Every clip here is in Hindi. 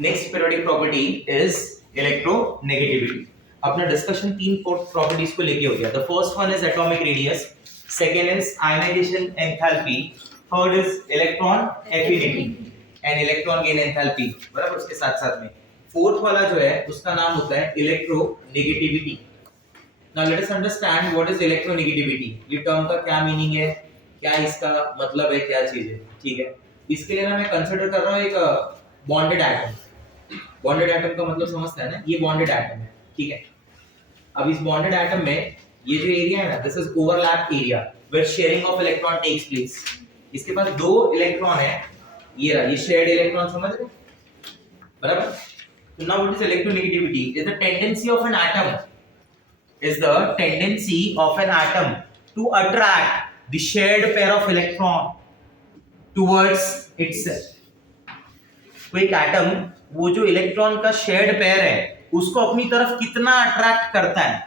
Next periodic property is electronegativity. अपना डिस्कशन तीन प्रॉपर्टीज को लेके हो गया। The first one is atomic radius, second is ionization enthalpy, third is electron affinity and electron gain enthalpy. बराबर, उसके साथ साथ में फोर्थ वाला जो है उसका नाम होता है electronegativity. Now let us understand what is electronegativity. ये टर्म का क्या मीनिंग है, क्या इसका मतलब है, क्या चीज है। ठीक है, इसके लिए ना मैं कंसीडर कर रहा हूं एक बॉन्डेड एटम। बॉन्डेड एटम का मतलब समझता है ना, ये बॉन्डेड एटम है। ठीक है, अब इस बॉन्डेड एटम में ये जो एरिया है ना, this is overlap area where sharing of electron takes place. इसके पास दो इलेक्ट्रॉन है, ये रहा, ये शेयर्ड इलेक्ट्रॉन, समझ रहे, बराबर। तो now what is electronegativity? Is the tendency of an atom, is the tendency of an atom to attract the shared pair of electron towards itself। तो एक एटम वो जो इलेक्ट्रॉन का शेयर्ड पेयर है उसको अपनी तरफ कितना अट्रैक्ट करता है,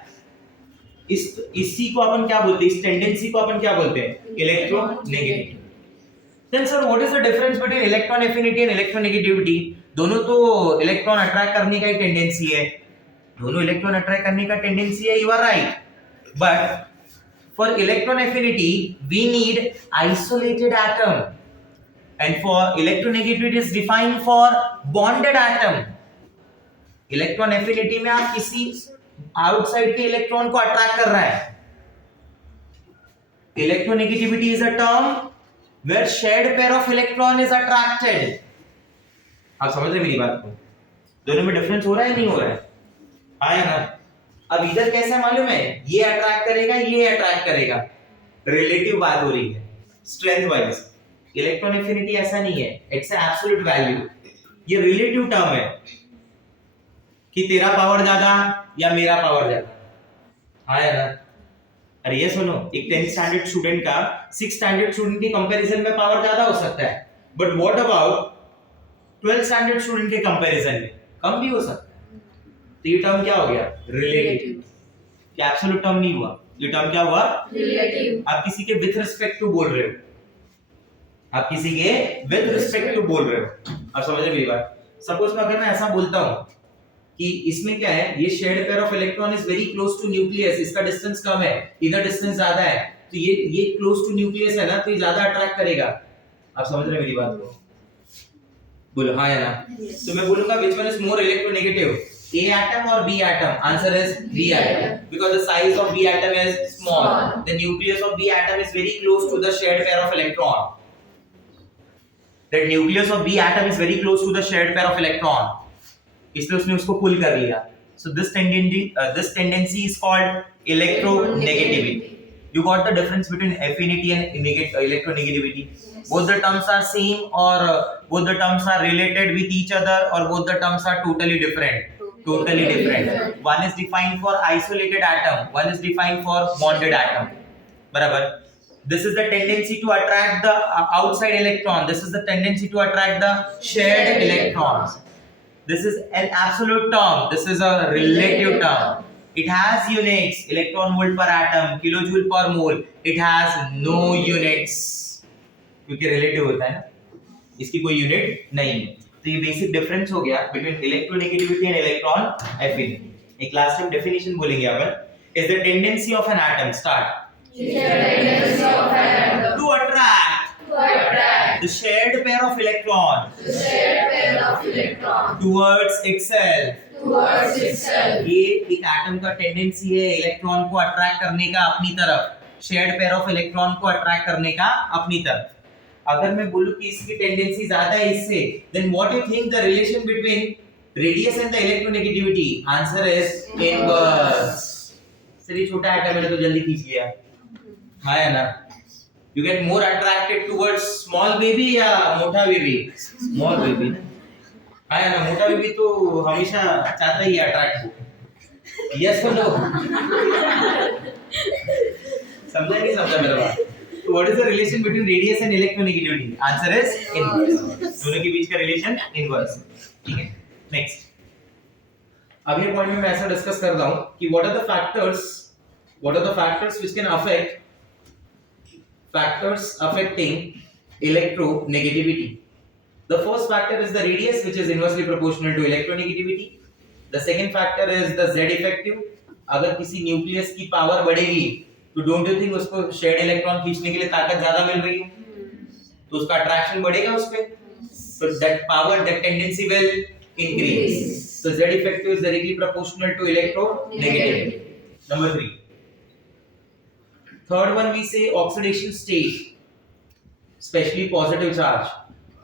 इसी को अपन क्या बोलते हैं, इस टेंडेंसी को अपन क्या बोलते हैं, electronegativity. Then sir what is the difference between electron affinity and electronegativity? दोनों तो इलेक्ट्रॉन अट्रैक्ट करने का ही टेंडेंसी है, दोनों इलेक्ट्रॉन अट्रैक्ट करने का टेंडेंसी है, you are right. But for electron affinity we need isolated atom and for electronegativity is defined for bonded atom. Electron affinity में आप किसी आउटसाइड के इलेक्ट्रॉन को अट्रैक्ट कर रहा है। Electronegativity is a term where shared pair of electron is attracted. आप समझ रहे मेरी बात को? दोनों में डिफरेंस हो रहा है, नहीं हो रहा है? आया ना? अब इधर कैसा मालूम है, ये अट्रैक्ट करेगा, ये अट्रैक्ट करेगा, रिलेटिव बात हो रही है स्ट्रेंथ वाइज। इलेक्ट्रॉन एफिनिटी ऐसा नहीं है, इट्स एब्सोल्यूट वैल्यू। ये रिलेटिव टर्म है कि तेरा पावर ज्यादा या मेरा पावर ज्यादा। आया ना? अरे ये सुनो, एक 10th स्टैंडर्ड स्टूडेंट का 6th स्टैंडर्ड स्टूडेंट के कंपैरिजन में पावर ज्यादा हो सकता है, but what about 12th standard student के कंपैरिजन में कम भी हो सकता है। तो ये टर्म क्या हो गया, रिलेटिव। क्या एब्सोल्यूट टर्म नहीं हुआ, ये टर्म क्या हुआ, रिलेटिव। आप किसी के विद रिस्पेक्ट टू बोल रहे हो, आप किसी के विद रिस्पेक्ट टू बोल रहे हो। आप समझ रहे मेरी बात? सपोज मैं अगर मैं ऐसा बोलता हूं कि इसमें क्या है, ये shared pair of electron is very close to nucleus, इसका डिस्टेंस कम है, इधर डिस्टेंस ज्यादा है, तो ये क्लोज टू न्यूक्लियस है ना, तो ये ज्यादा अट्रैक्ट करेगा। आप समझ रहे मेरी बात को? बोलो हाँ या ना? तो मैं बोलूंगा which one is more electronegative, A atom or B atom? Answer is B atom, because the size of B atom is small. The nucleus of B atom is very close to the shared pair of electron. The nucleus of B atom is very close to the shared pair of electron. इसलिए उसने उसको pull कर लिया. So this tendency is called electronegativity. You got the difference between affinity and electronegativity? Both the terms are same, or both the terms are related with each other, or both the terms are totally different? Totally different. One is defined for isolated atom, one is defined for bonded atom. बराबर? This is the tendency to attract the outside electron. This is the tendency to attract the shared electrons. This is an absolute term. This is a relative term. It has units, electron volt per atom, kilojoule per mole. It has no units. क्योंकि relative होता है ना, इसकी कोई यूनिट नहीं है। तो ये बेसिक डिफरेंस हो गया between electronegativity and electron affinity. एक लास्ट टाइम डेफिनेशन बोलेंगे अपन, is the tendency of an atom, start, to attract the shared pair of electron towards itself. ये एक एटम का टेंडेंसी है इलेक्ट्रॉन को अट्रैक्ट करने का अपनी तरफ, शेयर्ड पेयर ऑफ इलेक्ट्रॉन को अट्रैक्ट करने का अपनी तरफ। अगर मैं बोलूं कि इसकी टेंडेंसी ज्यादा है इससे, then what do you think the relation between radius and the electronegativity? Answer is inverse. Sir ये छोटा एटम है तो जल्दी खींच लिया, हाँ या ना? You get more attracted towards small baby या मोटा बेबी? Small baby ना, हाँ या ना? मोटा बेबी तो हमेशा चाहता ही अट्रैक्ट हो। Yes or no? समझा नहीं समझा मेरा बात? So what is the relation between radius and electronegativity? Answer is inverse. दोनों के बीच का रिलेशन इनवर्स। ठीक है, नेक्स्ट अगले पॉइंट में मैं ऐसा डिस्कस कर रहा हूं कि what are the factors which can affect factors affecting electronegativity. The first factor is the radius, which is inversely proportional to electronegativity. The second factor is the Z effective. अगर किसी न्यूक्लियस की पावर बढ़ेगी तो डोंट यू थिंक उसको शेयर्ड इलेक्ट्रॉन खींचने के लिए ताकत ज्यादा मिल रही है, तो उसका अट्रैक्शन बढ़ेगा उस पे, so that power, that tendency will increase. So Z effective is directly proportional to electronegativity. Number 3. Third one we say oxidation state, especially positive charge.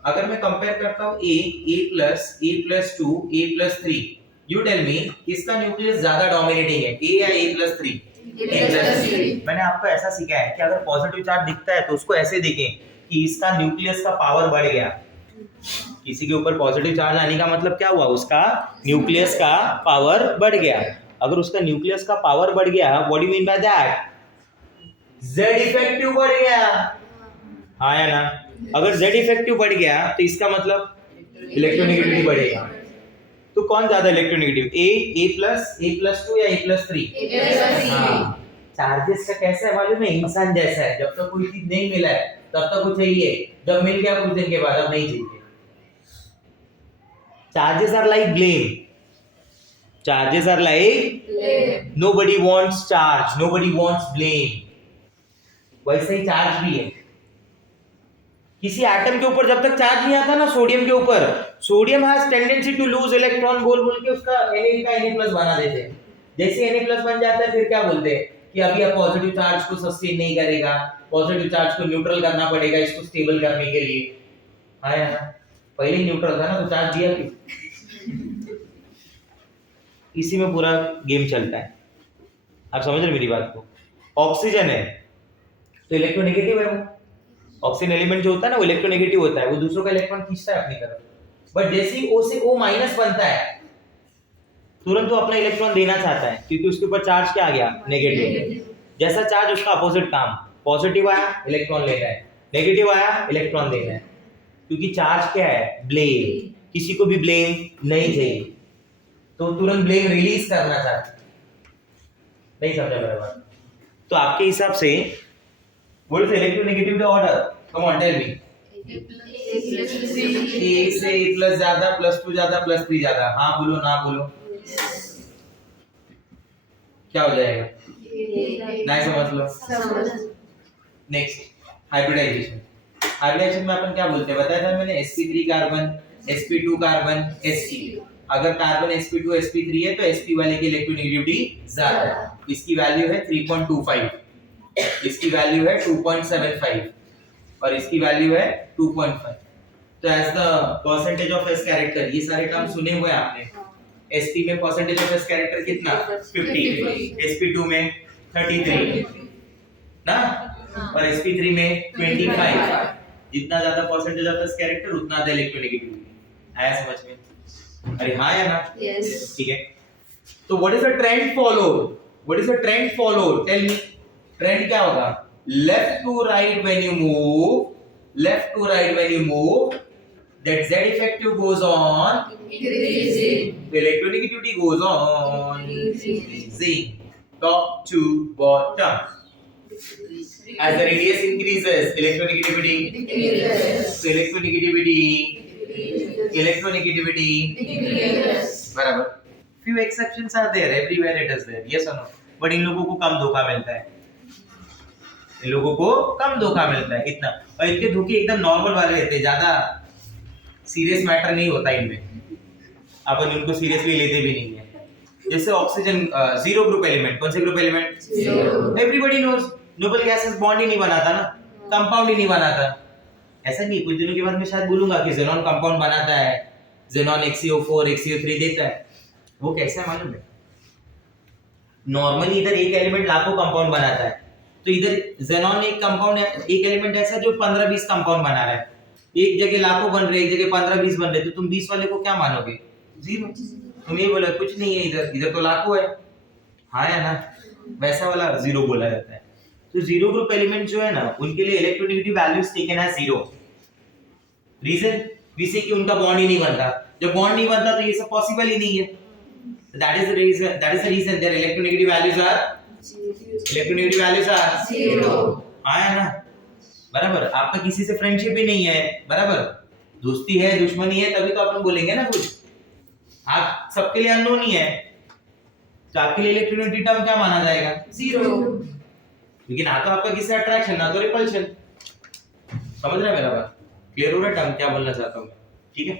अगर मैं कंपेयर करता हूँ A+2, A+3, you tell me किसका न्यूक्लियस ज्यादा डोमिनेटिंग है, A या A+3? A+3. मैंने आपको ऐसा सिखाया है कि अगर पॉजिटिव चार्ज दिखता है तो उसको ऐसे देखें कि इसका न्यूक्लियस का पावर बढ़ गया. किसी के ऊपर पॉजिटिव चार्ज आने का मतलब क्या हुआ, उसका न्यूक्लियस का पावर बढ़ गया. अगर उसका न्यूक्लियस का पावर बढ़ गया, what do you mean by that? Z effective बढ़ गया, हाँ या ना? अगर Z इफेक्टिव बढ़ गया तो इसका मतलब इलेक्ट्रोनेगेटिविटी बढ़ेगा. तो कौन ज्यादा इलेक्ट्रोनेगेटिव, A+2 या A+3? हाँ. चार्जेस का कैसा है मालूम है? इंसान जैसा है, जब तक कोई चीज नहीं मिला है तब तक वो चाहिए, जब मिल गया कुछ दिन के बाद अब नहीं चाहिए. Charges are like blame. Charges are like blame. Nobody wants charge, nobody wants blame. वैसे ही चार्ज भी है. किसी एटम के ऊपर जब तक चार्ज नहीं आता ना, सोडियम के ऊपर, sodium has tendency to lose electron बोल के उसका Na का Na+ बना देते हैं. जैसे Na+ बन जाता है फिर क्या बोलते हैं कि अभी आप पॉजिटिव चार्ज को सस्टेन नहीं करेगा, पॉजिटिव चार्ज को न्यूट्रल करना पड़ेगा इसको स्टेबल करने के लिए. हाँ यार, पहले न्यूट्रल था ना तो चार्ज दिया क्यों? इसी में पूरा गेम चलता है. आप समझ रहे मेरी बात को? ऑक्सीजन है तो इलेक्ट्रोनेगेटिव है. वो ऑक्सीजन एलिमेंट जो होता है ना वो इलेक्ट्रोनेगेटिव होता है, वो दूसरों का इलेक्ट्रॉन खींचता है अपनी तरफ. बट जैसे ही O से O- बनता है तुरंत वो अपना इलेक्ट्रॉन देना चाहता है क्योंकि उसके ऊपर चार्ज क्या आ गया, नेगेटिव. जैसा चार्ज उसका अपोजिट काम, पॉजिटिव आया इलेक्ट्रॉन लेना है, नेगेटिव आया इलेक्ट्रॉन देना है. क्योंकि चार्ज क्या है, ब्लेम. किसी को भी ब्लेम नहीं चाहिए तो तुरंत ब्लेम रिलीज करना चाहते. नहीं समझा मेरा बात? तो आपके हिसाब से what is electronegativity order? Come on tell me. A से A+ ज्यादा, +2 ज्यादा, +3 ज्यादा. हाँ बोलो ना बोलो, क्या हो जाएगा? नहीं समझ लो. Next hybridisation. हाइब्रिडाइजेशन में अपन क्या बोलते हैं बताया था मैंने? sp3 carbon, sp2 carbon, sp. अगर कार्बन sp2 sp3 है तो sp वाले की इलेक्ट्रोनेगेटिविटी ज्यादा है. इसकी वैल्यू है 3.25, इसकी वैल्यू है 2.75 और इसकी वैल्यू है 2.5. तो as the percentage of s character, ये सारे टर्म सुने हुए आपने. sp में परसेंटेज ऑफ s कैरेक्टर कितना? 50. sp2 में 33 ना, और sp3 में 25. जितना ज्यादा परसेंटेज ऑफ s कैरेक्टर उतना ज्यादा इलेक्ट्रोनेगेटिविटी. आया समझ में? अरे हाँ या ना? ठीक है. तो what is the trend followed? What is the trend followed? Tell me. Trend क्या होगा? Left to right when you move, left to right when you move, that Z effective goes on increasing, the electronegativity goes on increasing, top to bottom. As the radius increases, electronegativity decreases. So electronegativity decreases. बराबर. Few exceptions are there, everywhere it is there. Yes or no? But इन लोगों को कम धोखा मिलता है. इन लोगों को कम धोखा मिलता है इतना. और इनके धोखे एकदम नॉर्मल वाले रहते हैं, ज्यादा सीरियस मैटर नहीं होता इनमें. अपन उनको सीरियसली लेते भी नहीं है. जैसे ऑक्सीजन जीरो ग्रुप एलिमेंट. कौन से group element? Zero. Everybody knows noble gases bond ही नहीं बनाता ना, कंपाउंड ही नहीं बनाता. ऐसा नहीं, कुछ दिनों के बाद मैं शायद बोलूंगा कि ज़ेनॉन कंपाउंड बनाता है, ज़ेनॉन HCO4 HCO3 देता है. वो कैसा है मालूम है? नॉर्मली इधर एक एलिमेंट लाखों कंपाउंड बनाता है, तो इधर ज़ेनॉन एक कंपाउंड, एक एलिमेंट ऐसा जो 15-20 कंपाउंड बना रहा है. एक जगह लाखों बन रहे, एक जगह 15-20 बन रहे, तो तुम 20 वाले को क्या मानोगे? जीरो. तुम ये बोला कुछ नहीं है, इधर इधर तो लाखों है. हाँ या ना? वैसा वाला जीरो बोला जाता है. तो जीरो ग्रुप एलिमेंट जो है ना, उनके लिए electronegative values taken as zero. Reason विसे कि उनका बॉन्ड ही नहीं बनता. जब बॉन्ड नहीं बनता तो ये सब पॉसिबल ही नहीं है. That is the reason there electronegative values are zero. हाँ या ना? बराबर. आपका किसी से फ्रेंडशिप ही नहीं है, बराबर, दोस्ती है दुश्मनी है तभी तो अपन बोलेंगे ना कुछ। आप सबके लिए अननोन ही है तो आपके लिए इलेक्ट्रोनेगेटिव टर्म क्या माना जाएगा? 0। क्योंकि ना तो आपका किससे अट्रैक्शन ना तो रिपल्शन। समझ रहे हैं मेरा बात? क्लियर हो रहा है टर्म क्या बोलना चाहता हूं मैं? ठीक है,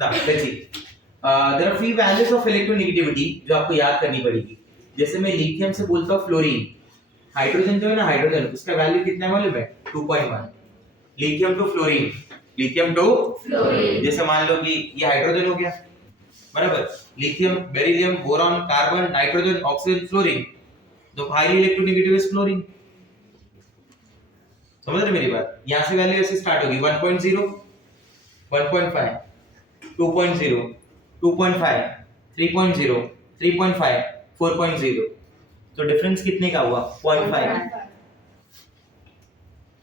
now let's see there are free values of electronegativity जो आपको याद करनी पड़ेगी। जैसे मैं लिथियम से बोलता हूं फ्लोरीन, हाइड्रोजन जो है ना हाइड्रोजन, उसका वैल्यू कितना है मालूम है? 2.1। Lithium to fluorine, lithium to fluorine. जैसे मान लो कि ये हाइड्रोजन हो गया बराबर, lithium beryllium boron carbon nitrogen oxygen fluorine, तो हाईली इलेक्ट्रोनेगेटिव इज फ्लोरीन। समझ रहे मेरी बात? यहां से वैल्यू ऐसे स्टार्ट होगी 1.0 1.5 2.0 2.5 3.0 3.5 4.0, तो डिफरेंस कितने का हुआ? 0.5।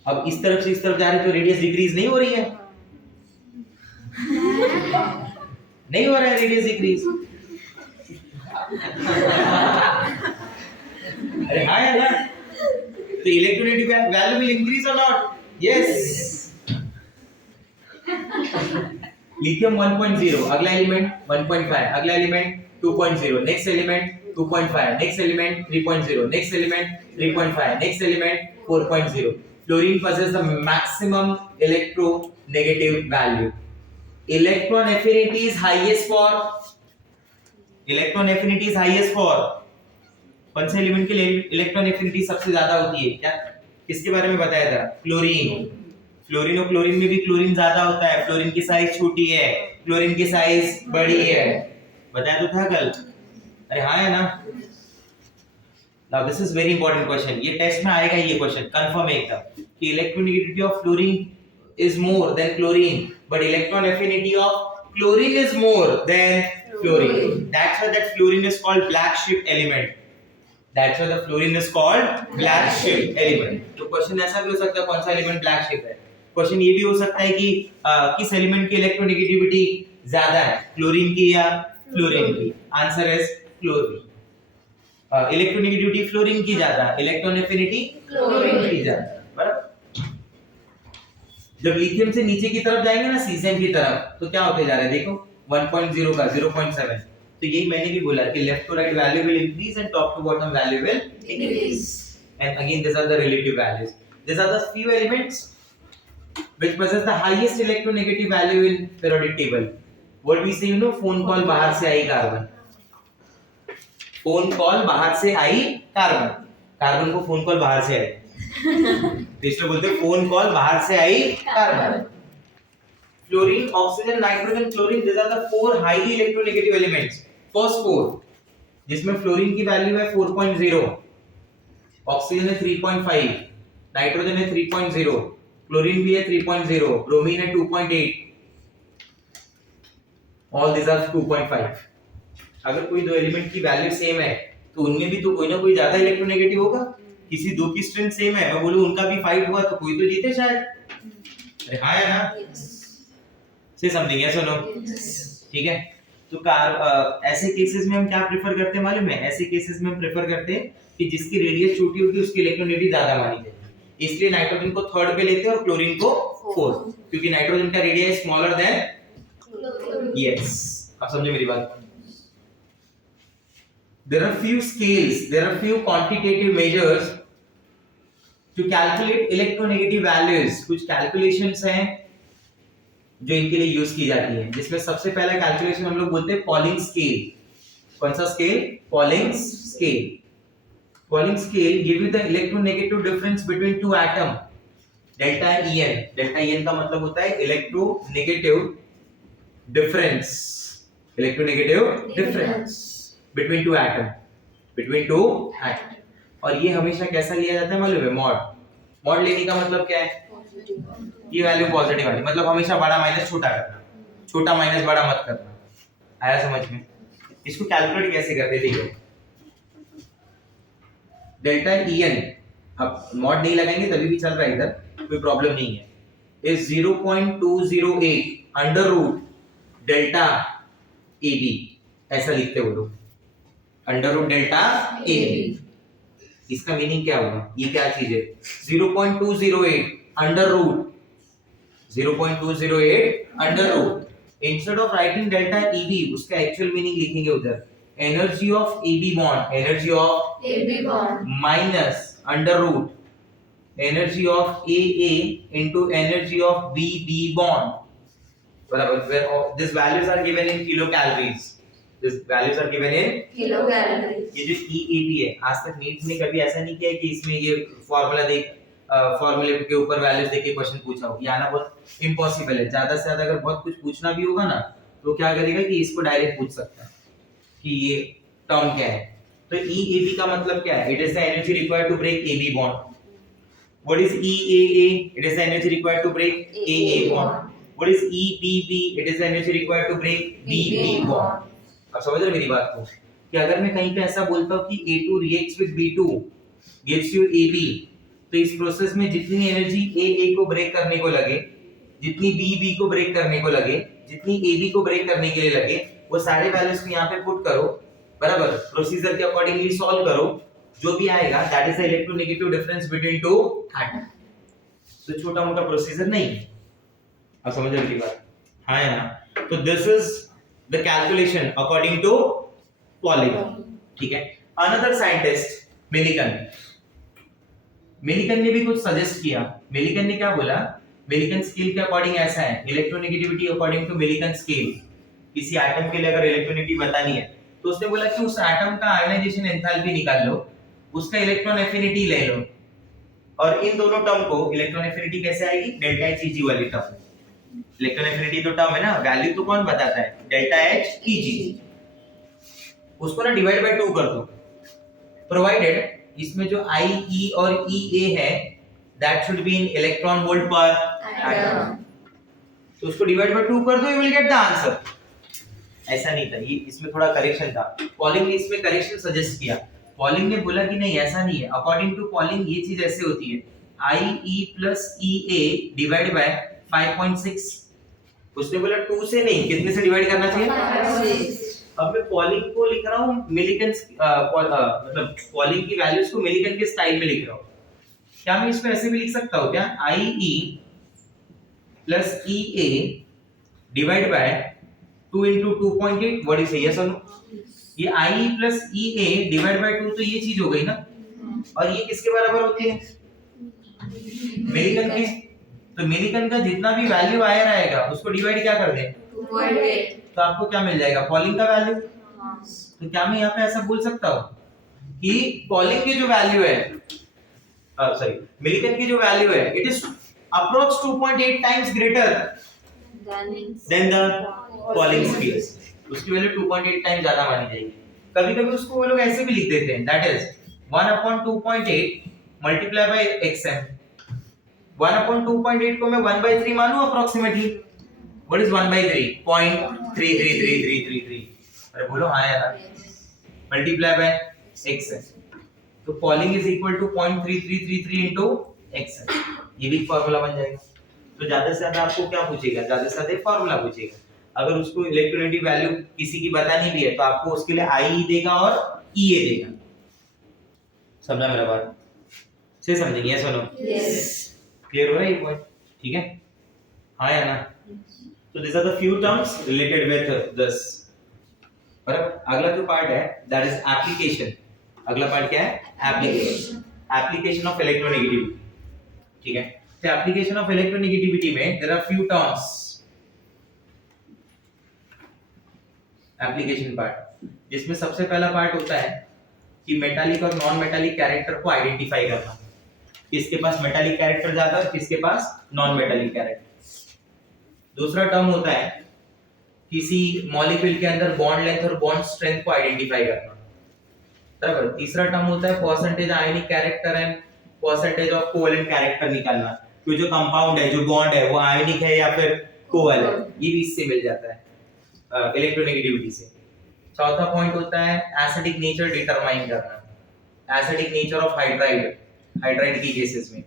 अब इस तरफ से इस तरफ जा रहे तो रेडियस डिक्रीज नहीं हो रही है? नहीं हो रहा है रेडियस डिक्रीज। अरे हाँ यार, तो इलेक्ट्रोनेगेटिव वैल्यू विल इंक्रीज और नॉट? यस। लिथियम 1.0, अगला एलिमेंट 1.5, अगला element 2.0, next element 2.5, next element 3.0, next element 3.5, next element 4.0. Fluorine possesses the maximum electronegative value. Electron affinity is highest for, electron affinity is highest for, कौन से एलिमेंट के लिए इलेक्ट्रॉन एफिनिटी सबसे ज्यादा होती है? क्या किसके बारे में बताया था? क्लोरीन। फ्लोरीन और क्लोरीन में भी क्लोरीन ज्यादा होता है, फ्लोरीन की साइज छोटी है, क्लोरीन की साइज बड़ी है। बताया तो था कल? अरे हाँ है ना? Now this is very important question. ये टेस्ट में आएगा ये क्वेश्चन कंफर्म एकदम कि electronegativity of fluorine is more than chlorine, but electron affinity of chlorine is more than fluorine. That's why that fluorine is called black sheep element. That's why the fluorine is called black sheep element. तो क्वेश्चन ऐसा भी हो सकता है कौन सा एलिमेंट ब्लैक शिप है। क्वेश्चन ये भी हो सकता है कि किस एलिमेंट की इलेक्ट्रोनेगेटिविटी ज्यादा है, क्लोरीन की या फ्लोरीन की? Answer is chlorine. Electronegativity fluorine की ज्यादा, इलेक्ट्रॉन एफिनिटी क्लोरीन की ज्यादा, बराबर। जब लिथियम से नीचे की तरफ जाएंगे ना सीज़ियम की तरफ तो क्या होते जा रहे हैं देखो 1.0 का 0.7। तो यही मैंने भी बोला कि left to right value will increase and top to bottom value will decrease. And again this are the relative values. This are the few elements which possess the highest electronegative value in periodic table. What we say, you know, phone call बाहर से आई कार्बन, फोन कॉल बाहर से आई कार्बन, कार्बन को फोन कॉल बाहर से आई तो इसलिए बोलते हैं फोन कॉल बाहर से आई carbon. Fluorine oxygen nitrogen chlorine, these are the four highly electronegative elements, first four, जिसमें फ्लोरीन की वैल्यू है 4.0, ऑक्सीजन है 3.5, नाइट्रोजन है 3.0, क्लोरीन भी है 3.0, ब्रोमीन है 2.8, all these are 2.5। अगर कोई दो एलिमेंट की वैल्यू सेम है तो उनमें भी तो कोई ना कोई ज्यादा इलेक्ट्रोनेगेटिव होगा। किसी दो की स्ट्रेंथ सेम है, मैं बोलूं उनका भी फाइट हुआ तो कोई तो जीते शायद। अरे हाँ है ना? से समथिंग यस और नो? ठीक है। तो ऐसे केसेस में हम क्या प्रेफर करते हैं मालूम है? ऐसे केसेस में हम प्रेफर करते हैं कि जिसकी रेडियस छोटी होगी उसकी इलेक्ट्रोनेगेटिव ज्यादा मानी जाएगी। इसलिए नाइट्रोजन को थर्ड पे लेते हैं और क्लोरीन को फोर्थ, क्योंकि नाइट्रोजन का रेडियस स्मॉलर देन यस। आप समझे मेरी बात? There are few scales, there are few quantitative measures to calculate electronegative values. कुछ calculations हैं जो इनके लिए यूज की जाती हैं, जिसमें सबसे पहला कैलकुलेशन हम लोग बोलते हैं पॉलिंग स्केल। कौन सा scale? Polling scale. Polling scale give you the electronegative difference between to atom, delta En। Delta En का मतलब होता है electronegative difference, electronegative difference between two atom, between two atom। और ये हमेशा कैसा लिया जाता है मालूम है? मॉड। मॉड लेने का मतलब क्या है? ये वैल्यू पॉजिटिव वाली, मतलब हमेशा बड़ा माइनस छोटा करना, छोटा माइनस बड़ा मत करना। आया समझ में? इसको कैलकुलेट कैसे करते देखो, डेल्टा En, अब मॉड नहीं लगाएंगे तभी भी चल रहा है, इधर कोई प्रॉब्लम नहीं है, is 0.208 under root delta AB, ऐसा लिखते हो लोग, अंडर रूट डेल्टा AB। इसका मीनिंग क्या होगा? ये क्या चीज है? 0.208 under root 0.208 under root. Instead of writing delta EB उसका एक्चुअल मीनिंग लिखेंगे उधर, energy of AB bond, energy of AB bond minus under root energy of AA into energy of BB bond, बराबर। These values are given in kilocalories, these values are given in kilo calorie. ये जो EAB है, आज तक नीट ने कभी ऐसा नहीं किया कि इसमें ये फॉर्मूला देख फॉर्मूले के ऊपर वैल्यूज देके क्वेश्चन पूछा हो, ये आना बहुत इम्पॉसिबल है। ज्यादा से ज्यादा अगर बहुत कुछ पूछना भी होगा ना तो क्या करेगा कि इसको डायरेक्ट पूछ सकता है कि ये टर्म क्या है। तो EAB का मतलब क्या है? It is the energy required to break AB bond. What is EAA? It is the energy required to break AA bond. What is EBB? It is the energy required to break BB bond. अब समझ रहे मेरी बात को कि अगर मैं कहीं पे ऐसा बोलता हूं कि A2 reacts with B2 gives you AB, तो इस प्रोसेस में जितनी एनर्जी AA को ब्रेक करने को लगे, जितनी BB को ब्रेक करने को लगे, जितनी AB को ब्रेक करने के लिए लगे, वो सारे वैल्यूज को यहां पे पुट करो, बराबर। प्रोसीजर के अकॉर्डिंगली सॉल्व करो, जो भी आएगा that is the electronegative difference between to atom. तो छोटा मोटा प्रोसीजर नहीं है। अब समझ रहे मेरी बात? हाँ है ना? तो this is the calculation according to Pauling, ठीक है। अनदर साइंटिस्ट मिलिकन ने भी कुछ सजेस्ट किया। मिलिकन ने क्या बोला? मिलिकन स्केल के अकॉर्डिंग ऐसा है, electronegativity according to Mulliken scale. किसी एटम के लिए अगर इलेक्ट्रोनेगेटिविटी बतानी है तो उसने बोला कि उस एटम का आयोनाइजेशन एंथैल्पी निकाल लो, उसका इलेक्ट्रॉन एफिनिटी ले लो, और इन दोनों टर्म को इलेक्ट्रॉन एफिनिटी कैसे आएगी? डेल्टा Hg वाली टर्म। इलेक्ट्रॉन एफिनिटी तो टर्म है ना, वैल्यू तो कौन बताता है? Delta Hg। उसको ना डिवाइड बाय 2 कर दो, प्रोवाइडेड इसमें जो I, E और EA है that should be in electron volt पर एटम। तो उसको डिवाइड बाय 2 कर दो, you will get the answer. ऐसा नहीं था, ये इसमें थोड़ा करेक्शन था। पॉलिंग ने इसमें करेक्शन सजेस्ट किया। पॉलिंग ने बोला कि नहीं ऐसा नहीं है, अकॉर्डिंग टू पॉलिंग ये चीज ऐसे होती है, IE plus EA divide by 5.6। उसने बोला 2 से नहीं, कितने से डिवाइड करना चाहिए? 5.6। अब मैं पॉलिंग को लिख रहा हूँ मिलिकन, मतलब पॉलिंग की वैल्यूज को मिलिकन के स्टाइल में लिख रहा हूँ। क्या मैं इसको ऐसे भी लिख सकता हूँ क्या? IE plus EA divide by 2 into 2.8, what is yes और नो? ये IE plus EA divide by 2, तो ये चीज हो गई ना, और ये किसके बराबर होती है? मिलिकन के। तो मिलिकन का जितना भी वैल्यू आया रहेगा उसको डिवाइड क्या कर दें? 2.8। तो आपको क्या मिल जाएगा? पॉलिंग का वैल्यू। तो क्या मैं यहाँ पे ऐसा बोल सकता हूँ कि पॉलिंग की जो वैल्यू है, सॉरी मिलिकन की जो वैल्यू है, it is approx 2.8 times greater than the polling speed. उसकी वैल्यू 2.8 टाइम ज्यादा मानी जाएगी। कभी-कभी उसको वो लोग ऐसे भी लिख देते हैं, that is 1/2.8 multiply by xm। 1/2.8 को मैं 1/3 मानूं अप्रोक्सीमेटली। What is 1/3? 0.333333। अरे बोलो हाँ यार, मल्टीप्लाई बाय xm। तो Pauling is equal to 0.3333 into xm। ये भी फार्मूला बन जाएगा। तो ज्यादा से ज्यादा आपको क्या पूछेगा? ज्यादा से ज्यादा फार्मूला पूछेगा। अगर उसको इलेक्ट्रोनेगेटिव वैल्यू किसी की बतानी भी है तो आपको उसके लिए IE देगा और EA देगा। समझा मेरा बात? से समझेंगे? यस और नो? यस। क्लियर हो रहा है ये पॉइंट? ठीक है, हाँ या ना? So these are the few terms related with this. बराबर। अगला जो पार्ट है that is application. अगला पार्ट क्या है? Application. Application of electronegativity. ठीक है, तो application of electronegativity में there are few terms. Application part, जिसमें सबसे पहला पार्ट होता है कि मेटालिक और नॉन मेटालिक कैरेक्टर को आइडेंटिफाई करना। किसके पास मेटालिक कैरेक्टर ज्यादा है, किसके पास नॉन मेटालिक कैरेक्टर। दूसरा टर्म होता है किसी मॉलिक्यूल के अंदर बॉन्ड लेंथ और बॉन्ड स्ट्रेंथ को आइडेंटिफाई करना, बराबर। तीसरा टर्म होता है percentage ionic character and percentage of covalent character निकालना, कि जो कंपाउंड है, जो बॉन्ड है, वो आयनिक है या फिर कोवेलेंट, ये भी इससे मिल जाता है इलेक्ट्रोनेगेटिविटी से। चौथा पॉइंट होता है एसिडिक नेचर डिटरमाइन करना, acidic nature of hydride, hydride की केसेस में।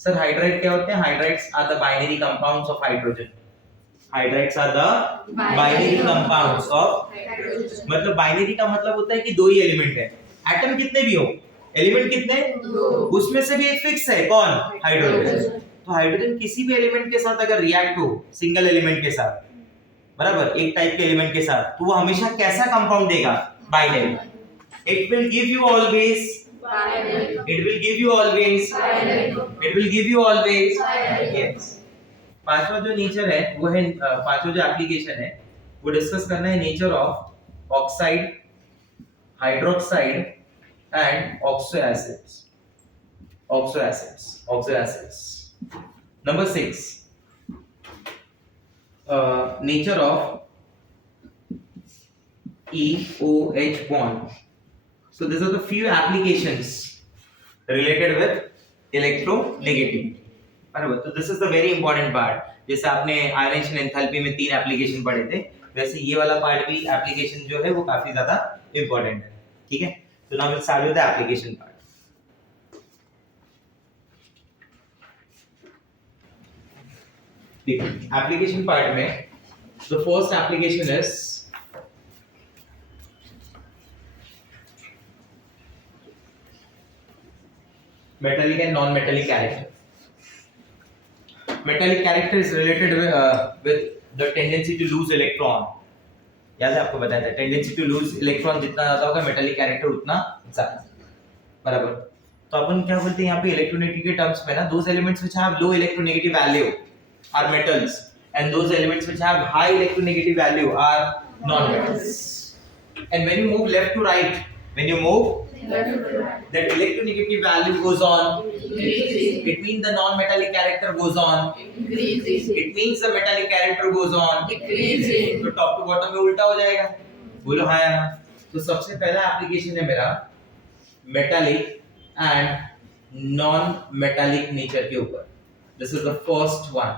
सर हाइड्राइड क्या होते हैं? Hydrides are the binary compounds of hydrogen. Hydrides are the binary compounds of, मतलब बाइनरी का मतलब होता है कि दो ही एलिमेंट है। एटम कितने भी हो, एलिमेंट कितने? उसमें से भी एक फिक्स है, कौन? हाइड्रोजन। तो हाइड्रोजन किसी भी एलिमेंट के साथ अगर रिएक्ट हो, सिंगल एलिमेंट के साथ, बराबर, एक टाइप के एलिमेंट के साथ, तो वो हमेशा कैसा कंपाउंड देगा? Binary. It will give you always. It will give you always. It will give you always. Yes. पांचवा जो नेचर है वो है, पांचवा जो एप्लीकेशन है वो डिस्कस करना है nature of oxide, hydroxide and oxo acids. Oxo acids, oxo acids. Number 6, nature of EOH bond. So these are the few applications related with electronegativity. बराबर. तो this is the very important part. जैसे आपने आयनाइजेशन एंथैल्पी में 3 एप्लीकेशन पढ़े थे, वैसे ये वाला पार्ट भी एप्लीकेशन जो है वो काफी ज्यादा इंपॉर्टेंट है. ठीक है, तो now will start with the application part. देखो एप्लीकेशन पार्ट में the first application is metallic and non-metallic character. Metallic character is related with the tendency to lose electron. याद है आपको बताया था, tendency to lose electron जितना ज्यादा होगा metallic character उतना ज्यादा. बराबर. तो अपन क्या बोलते हैं यहाँ पे इलेक्ट्रोनेगेटिव के टर्म्स में ना, those elements which have low electronegative value are metals and those elements which have high electronegative value are non-metals. And when you move left to right, when you move that electronegative value goes on, it means the non-metallic character goes on, it means the metallic character goes on, तो टॉप टू बॉटम में उल्टा हो जाएगा. बोलो हाँ या ना. तो सबसे पहला एप्लीकेशन है मेरा metallic and non metallic nature के ऊपर. This is the first one,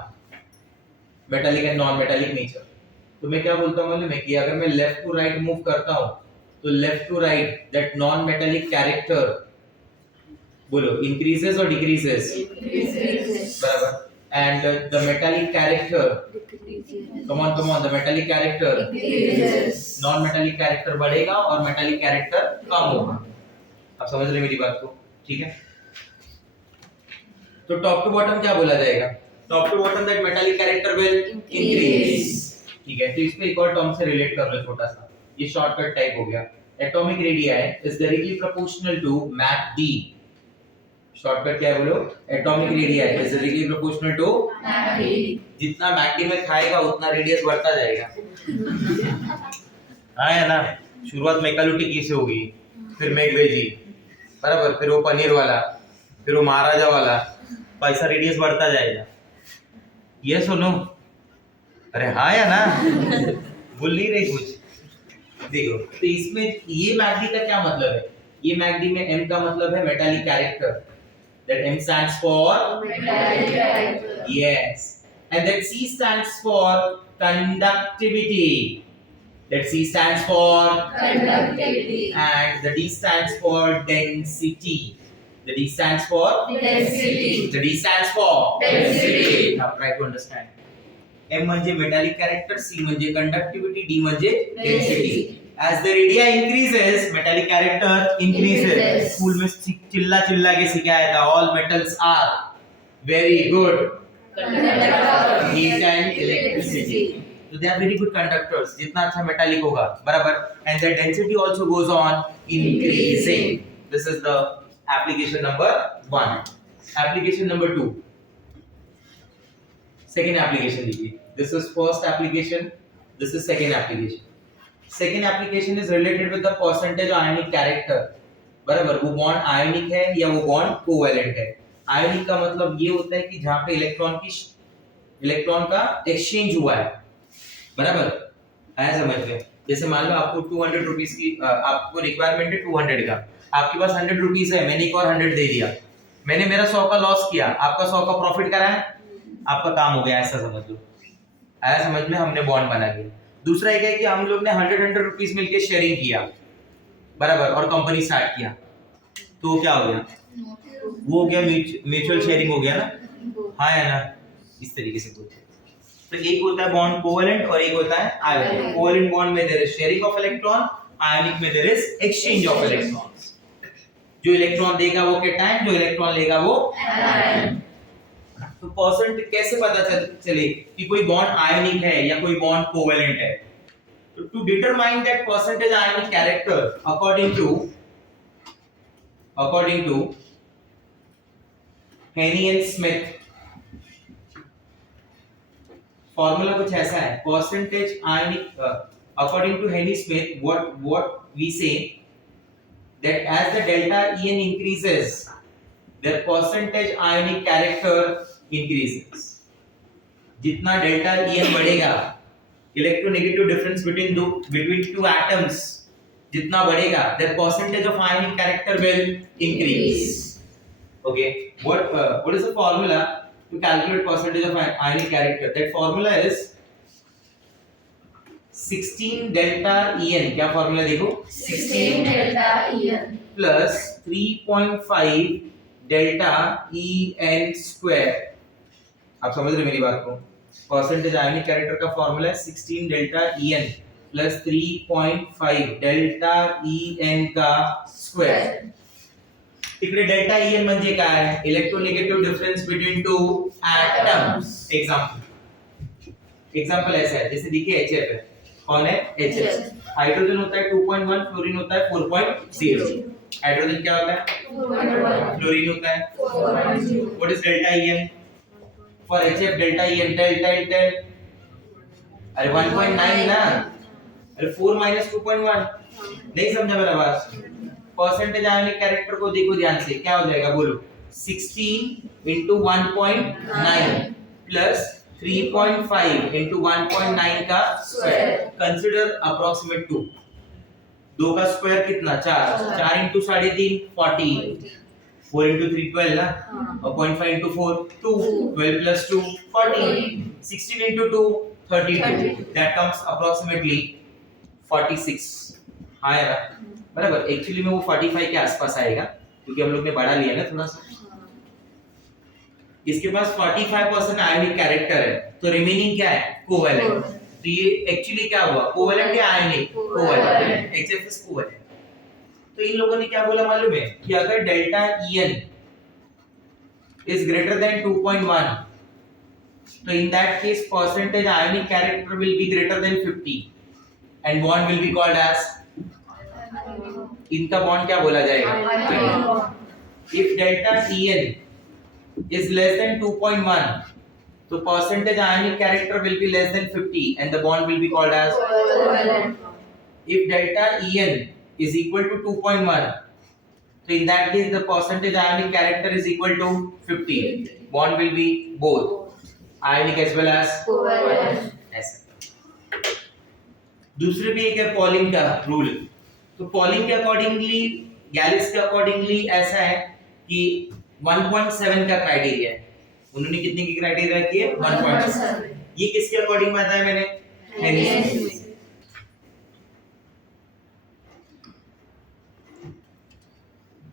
metallic and non metallic nature. तो मैं क्या बोलता हूँ मालूम है कि अगर मैं लेफ्ट टू राइट मूव करता हूँ तो left to right that non metallic character, बोलो, इंक्रीजेस और डिक्रीजेस? बराबर. And the metallic character, come on, the metallic character, non metallic character बढ़ेगा और मेटालिक कैरेक्टर कम होगा. आप समझ रहे मेरी बात को? ठीक है. तो टॉप टू बॉटम क्या बोला जाएगा? Top to bottom that metallic character will increase. ठीक है, तो इसमें एक और टर्म से रिलेट कर लो छोटा सा, ये शॉर्टकट टाइप हो गया. Atomic radius is directly proportional to mac D. Shortcut क्या है बोलो? Atomic radius is directly proportional to mac D. जितना मैक डी में खाएगा उतना रेडियस बढ़ता जाएगा. हाँ है ना. शुरुआत मैकालू टिक्की से होगी, फिर मैकवेजी, बराबर, फिर वो पनीर वाला, फिर वो महाराजा वाला, पैसा रेडियस बढ़ता जाएगा. ये सुनो, अरे हाँ या ना, बोल नहीं रही कुछ. देखो तो इसमें ये मैगडी का क्या मतलब है? ये मैगडी में M का मतलब है metallic character, that M stands for metallic character. Yes, and that C stands for conductivity. That C stands for conductivity, and the D stands for density. The D stands for density. The D stands for density. Now try to understand. M म्हणजे मेटालिक कैरेक्टर, C म्हणजे कंडक्टिविटी, D म्हणजे density. As the radii increases, metallic character increases. School में चिल्ला चिल्ला के सिखाया था, all metals are very good conductors, heat and electricity. So they are very good conductors. जितना अच्छा मेटालिक होगा, बराबर. And the density also goes on increasing. This is the application number 1. Application number 2. Second application लीजिए. This is first application. This is second application. Second application is related with the percentage ionic character. बराबर, वो बॉन्ड आयनिक है या वो बॉन्ड कोवैलेंट है. आयनिक का मतलब ये होता है कि जहाँ पे इलेक्ट्रॉन का एक्सचेंज हुआ है, बराबर. आया समझ में? जैसे मान लो आपको 200 रुपीस की आपको रिक्वायरमेंट है 200 का, आपके पास 100 रुपीस है, मैंने एक और 100 दे दिया, मैंने मेरा 100 का लॉस किया, आपका 100 का प्रॉफिट कराया, आपका काम हो गया, ऐसा समझ लो. आया समझ में? हमने बॉन्ड बना लिया. दूसरा एक है कि हम लोग ने 100 रुपीस मिलके शेयरिंग किया, बराबर, और कंपनी स्टार्ट किया, तो क्या हो गया? वो हो गया म्यूचुअल शेयरिंग हो गया ना. हाँ या ना? इस तरीके से बोलते हैं. तो एक होता है बॉन्ड कोवैलेंट और एक होता है आयोनिक. कोवैलेंट बॉन्ड में there is sharing of electron, ionic में there is exchange of electrons. जो इलेक्ट्रॉन देगा वो कैटायन, जो इलेक्ट्रॉन लेगा वो एनायन. तो परसेंट कैसे पता चले कि कोई बॉन्ड आयनिक है या कोई बॉन्ड कोवेलेंट है? तो to determine that percentage ionic character according to Hannay and Smith, formula कुछ ऐसा है, percentage ionic according to Hannay Smith what we say that as the delta En increases their percentage ionic character increases. जितना डेल्टा En बढ़ेगा, electronegative difference between two atoms जितना बढ़ेगा, their percentage of ionic character will increase. Okay, what is the formula to calculate percentage of ionic character? That formula is 16 delta En. क्या फॉर्मूला देखो? 16 delta En plus 3.5 delta En square. आप समझ रहे मेरी बात को? परसेंटेज आयनिक कैरेक्टर का फॉर्मूला है 16 delta En plus 3.5 delta En का स्क्वायर. इकडे डेल्टा En म्हणजे काय? Electronegative difference between two atoms. Example ऐसा है, जैसे देखिए HF है. कौन है? HF. हाइड्रोजन होता है 2.1, फ्लोरीन होता है 4.0. हाइड्रोजन क्या होता है? 2.1, फ्लोरीन होता है 4.0. What is delta En for HF? Delta En tell अरे 1.9 ना, अरे 4 minus 2.1. नहीं समझा मेरा बात? परसेंटेज आयनिक कैरेक्टर को देखो ध्यान से, क्या हो जाएगा बोलो? 16 into 1.9 plus 3.5 into 1.9 का स्क्वायर. Consider approximate 2. 2 का स्क्वायर कितना? 4. 4 into 3.5 40. 4 into 3 12 ना, और 0.5 into 4 2. 12 plus 2 40. 16 into 2 32. That comes approximately 46. हाँ यार बराबर. एक्चुअली में वो 45 के आसपास आएगा क्योंकि हम लोग ने बढ़ा लिया ना थोड़ा सा. इसके पास 45% आयनिक कैरेक्टर है, तो रिमेनिंग क्या है? कोवेलेंट. तो ये एक्चुअली क्या हुआ? कोवेलेंट या आयनिक? कोवेलेंट. HF is covalent. तो इन लोगों ने क्या बोला मालूम है कि अगर delta En is greater than 2.1, so in that case percentage ionic character will be greater than 50 and bond will be called as, इनका बॉन्ड क्या बोला जाएगा? If delta En is less than 2.1, so percentage ionic character will be less than 50 and the bond will be called as Covalent. if delta En is equal to 2.1, so in that case the percentage ionic character is equal to 50. Bond will be both ionic as well as Covalent. ऐसा. दूसरे भी एक है पॉलिंग का रूल. तो पॉलिंग के अकॉर्डिंगली, गैलिस के अकॉर्डिंगली ऐसा है कि 1.7 का क्राइटेरिया है. उन्होंने कितने की क्राइटेरिया रखी है? 1.7. ये किसके अकॉर्डिंग बताया मैंने? हेनी.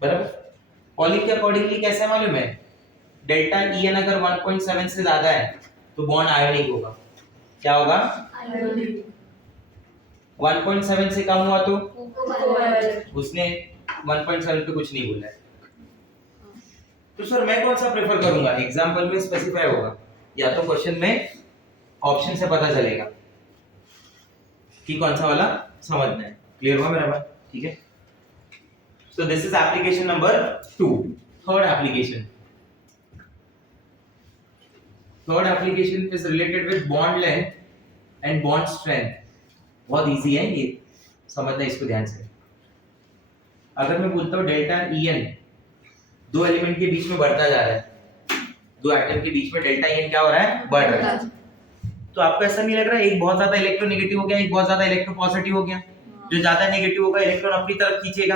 बराबर. पॉलिंग के अकॉर्डिंगली कैसा मालूम है? डेल्टा En अगर 1.7 से ज्यादा है तो बॉन्ड आयोनिक होगा. क्या होगा? 1.7 से कम हुआ तो Covalent. उसने 1.7 पे कुछ नहीं बोला है. तो सर मैं कौन सा प्रेफर करूंगा? एग्जांपल में स्पेसिफाई होगा या तो क्वेश्चन में ऑप्शन से पता चलेगा कि कौन सा वाला समझना है. क्लियर हुआ मेरा बात? ठीक है. So this is application number 2. Third application. Third application is related with bond length and bond strength. बहुत इजी है ये, समझना इसको ध्यान से. अगर मैं बोलता हूँ डेल्टा En दो एलिमेंट के बीच में बढ़ता जा रहा है, दो एटम के बीच में डेल्टा En क्या हो रहा है? बढ़ रहा है. तो आपको ऐसा नहीं लग रहा है एक बहुत ज्यादा इलेक्ट्रोनेगेटिव हो गया, एक बहुत ज्यादा इलेक्ट्रोपॉजिटिव हो गया? जो ज्यादा नेगेटिव होगा इलेक्ट्रॉन अपनी तरफ खींचेगा,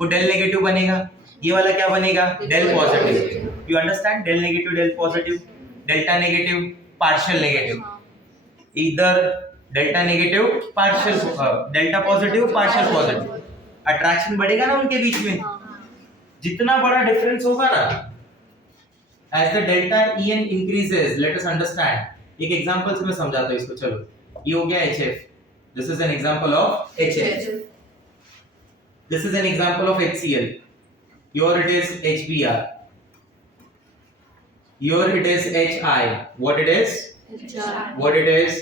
वो डेल नेगेटिव बनेगा. ये वाला क्या बनेगा? Del positive. You understand? Del negative, del positive, delta negative, partial negative. इधर delta negative, partial, delta positive, partial positive. Attraction बढ़ेगा ना उनके बीच में. जितना बड़ा डिफरेंस होगा ना, as the delta En increases, let us understand. एक एग्जांपल से मैं समझाता हूँ इसको. चलो, ये हो गया HF. This is an example of HF. This is an example of HCl. Here it is HBr. Here it is HI. What it is? What it is?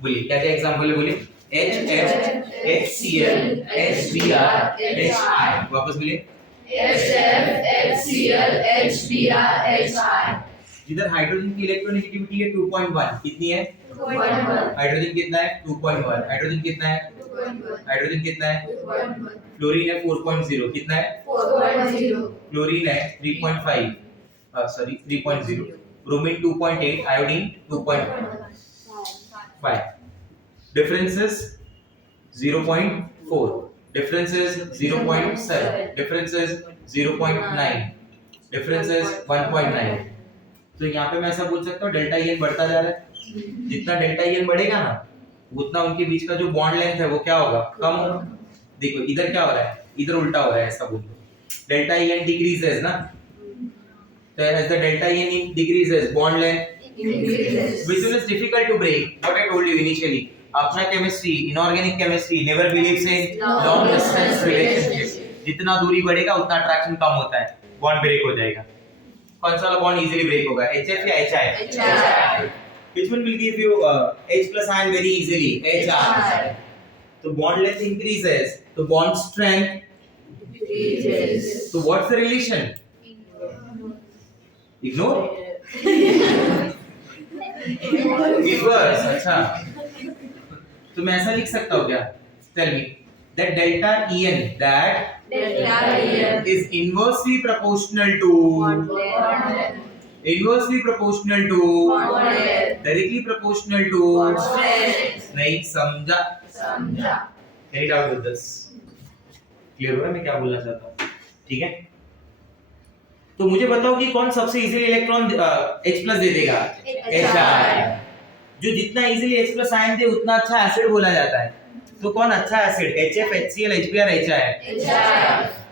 बोलिए क्या क्या एग्जांपल है बोलिए. HF, HCl, HBr, HI. वापस बोलिए. जिधर हाइड्रोजन की इलेक्ट्रोनेगेटिविटी है 2.1. कितनी है? हाइड्रोजन कितना है? 2.1. हाइड्रोजन कितना है? हाइड्रोजन कितना है? फ्लोरीन है 4.0. कितना है? क्लोरीन है 3.5. Sorry 3.0. Bromine 2.8. Iodine 2.5. Differences 0.4. Differences 0.7. Differences 0.9. Differences 1.9. तो यहाँ पे मैं ऐसा बोल सकता हूँ डेल्टा EN बढ़ता जा रहा है. जितना डेल्टा EN बढ़ेगा ना उतना उनके बीच का जो बॉन्ड लेंथ है वो क्या होगा? कम होगा. देखो इधर क्या हो रहा है, इधर उल्टा हो रहा है. ऐसा बोलो डेल्टा EN डिक्रीजेस ना, तो as the delta EN decreases bond length increases. which one is difficult to break. What I told you initially, अपना chemistry, inorganic chemistry never believes in long distance relationship. जितना दूरी बढ़ेगा उतना अट्रैक्शन कम होता है, बॉन्ड ब्रेक हो जाएगा. कौन सा वाला बॉन्ड इजीली ब्रेक होगा? HF या HI? Which one will give you H plus ion very easily? HI. So bond length increases, so bond strength Decreases. So what's the relation? Ignore? Inverse. अच्छा. तो मैं ऐसा लिख सकता हूँ क्या? Tell me. That delta EN is inversely proportional to directly proportional to नहीं समझा? Any doubt with this? Clear हुआ मैं क्या बोलना चाहता हूँ? ठीक है? तो मुझे बताओ कि कौन सबसे इजीली इलेक्ट्रॉन H+ दे देगा? HI. जो जितना इजीली H+ आयन दे उतना अच्छा एसिड बोला जाता है. तो कौन अच्छा acid? HF, HCl, HBr, HI.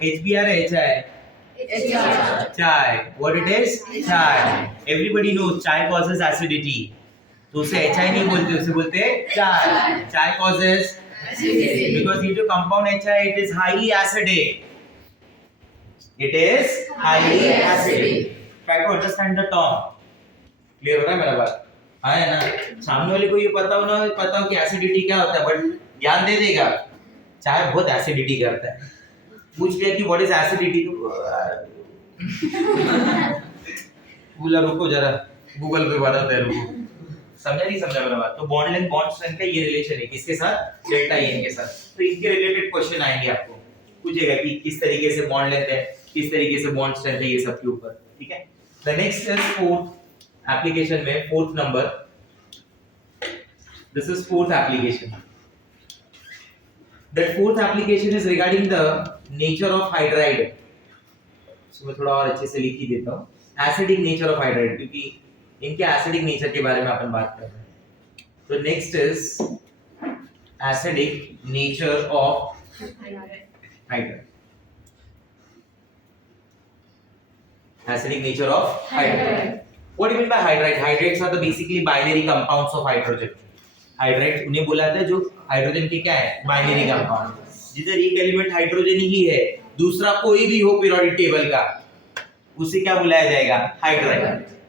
HBr, HI. Chai. What it is? Chai. Everybody knows chai causes acidity. तो उसे HI नहीं बोलते, उसे बोलते हैं chai. Chai causes acidity because ये जो compound HI it is highly acidic. It is highly acidic. Try to understand the term. Clear हो रहा है मेरा बात? हाँ है ना? सामने वाले को ये पता हो कि एसिडिटी क्या होता है, बट ज्ञान दे देगा. चाय बहुत एसिडिटी करता है. पूछ लिया कि व्हाट इज एसिडिटी, बोला रुको जरा गूगल पे बताते हैं रुको. समझा नहीं समझा मेरा बात? तो बॉन्ड लेंथ बॉन्ड स्ट्रेंथ का ये रिलेशन है किसके साथ? डेल्टा EN के साथ. तो इनके रिलेटेड क्वेश्चन आएंगे आपको, पूछेगा कि किस तरीके से बॉन्ड लेंथ है, किस तरीके से बॉन्ड स्ट्रेंथ है, ये सब के ऊपर. ठीक है. The next is fourth application में, fourth number. This is fourth application. That fourth application is regarding the nature of hydride. So मैं थोड़ा और अच्छे से लिख ही देता हूँ. Acidic nature of hydride, क्योंकि इनके acidic nature के बारे में अपन बात कर रहे हैं. So next is acidic nature of hydride. Acidic nature of hydride. What do you mean by hydride? Hydrides are the basically binary compounds of hydrogen. Hydride उन्हें बोला जाता है जो हाइड्रोजन के क्या है? Binary compound. जिधर एक एलिमेंट हाइड्रोजन ही है, दूसरा कोई भी हो पीरियोडिक टेबल का, उसे क्या बुलाया जाएगा? हाइड्राइड.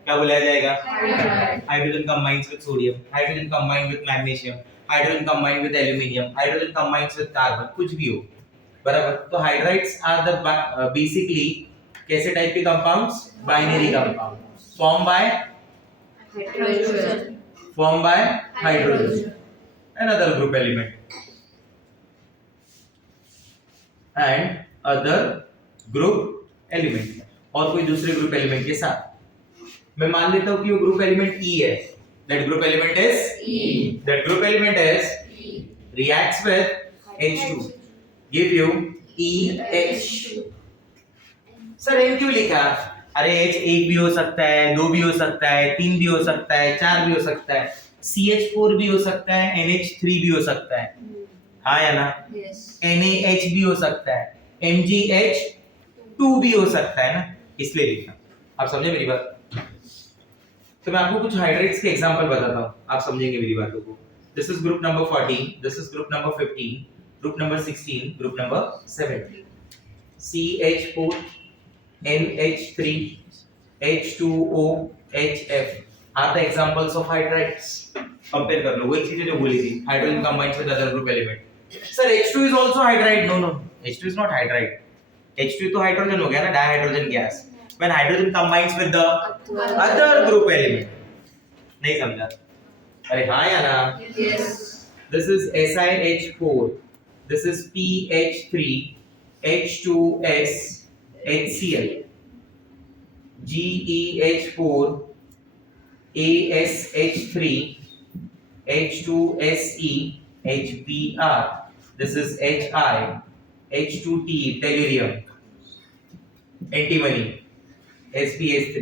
क्या बुलाया जाएगा? Hydrogen combines with sodium, hydrogen combined with magnesium, hydrogen combined with aluminium, hydrogen combines with carbon, कुछ भी हो. बराबर. तो हाइड्राइड्स आर द बेसिकली कैसे टाइप के compounds? Binary compound formed by hydrogen, another group element and other group element, और कोई दूसरे ग्रुप एलिमेंट के साथ. मैं मान लेता हूँ कि वो ग्रुप एलिमेंट E है. That group element is E. That group element is E. Reacts with H2, give you EH. Sir M क्यों लिखा? अरे H एक भी हो सकता है, दो भी हो सकता है, तीन भी हो सकता है, चार भी हो सकता है, CH4 भी हो सकता है, NH3 भी हो सकता है. हाँ या ना? NaH भी हो सकता है, MgH2 भी हो सकता है ना, इसलिए लिखा. आप समझे मेरी बात? तो मैं आपको कुछ हाइड्राइड्स के एग्जांपल बताता हूँ, आप समझेंगे मेरी बातों को. This is group number 14, this is group number 15, group number 16, group number 17. CH4, NH3, H2O HF are the examples of hydrides. Compare कर लो वही चीजें जो बोली थी, hydrogen combines with other group element. Sir, H2 is also hydride. No, H2 is not hydride. H2 तो हाइड्रोजन हो गया ना, dihydrogen gas. When hydrogen combines with the other group element. नहीं समझा? अरे हाँ या ना? Yes. This is SiH4. This is PH3 H2S HCl. GeH4 AsH3 H2SE HBr. This is Hi H2T tellurium antimony SbH3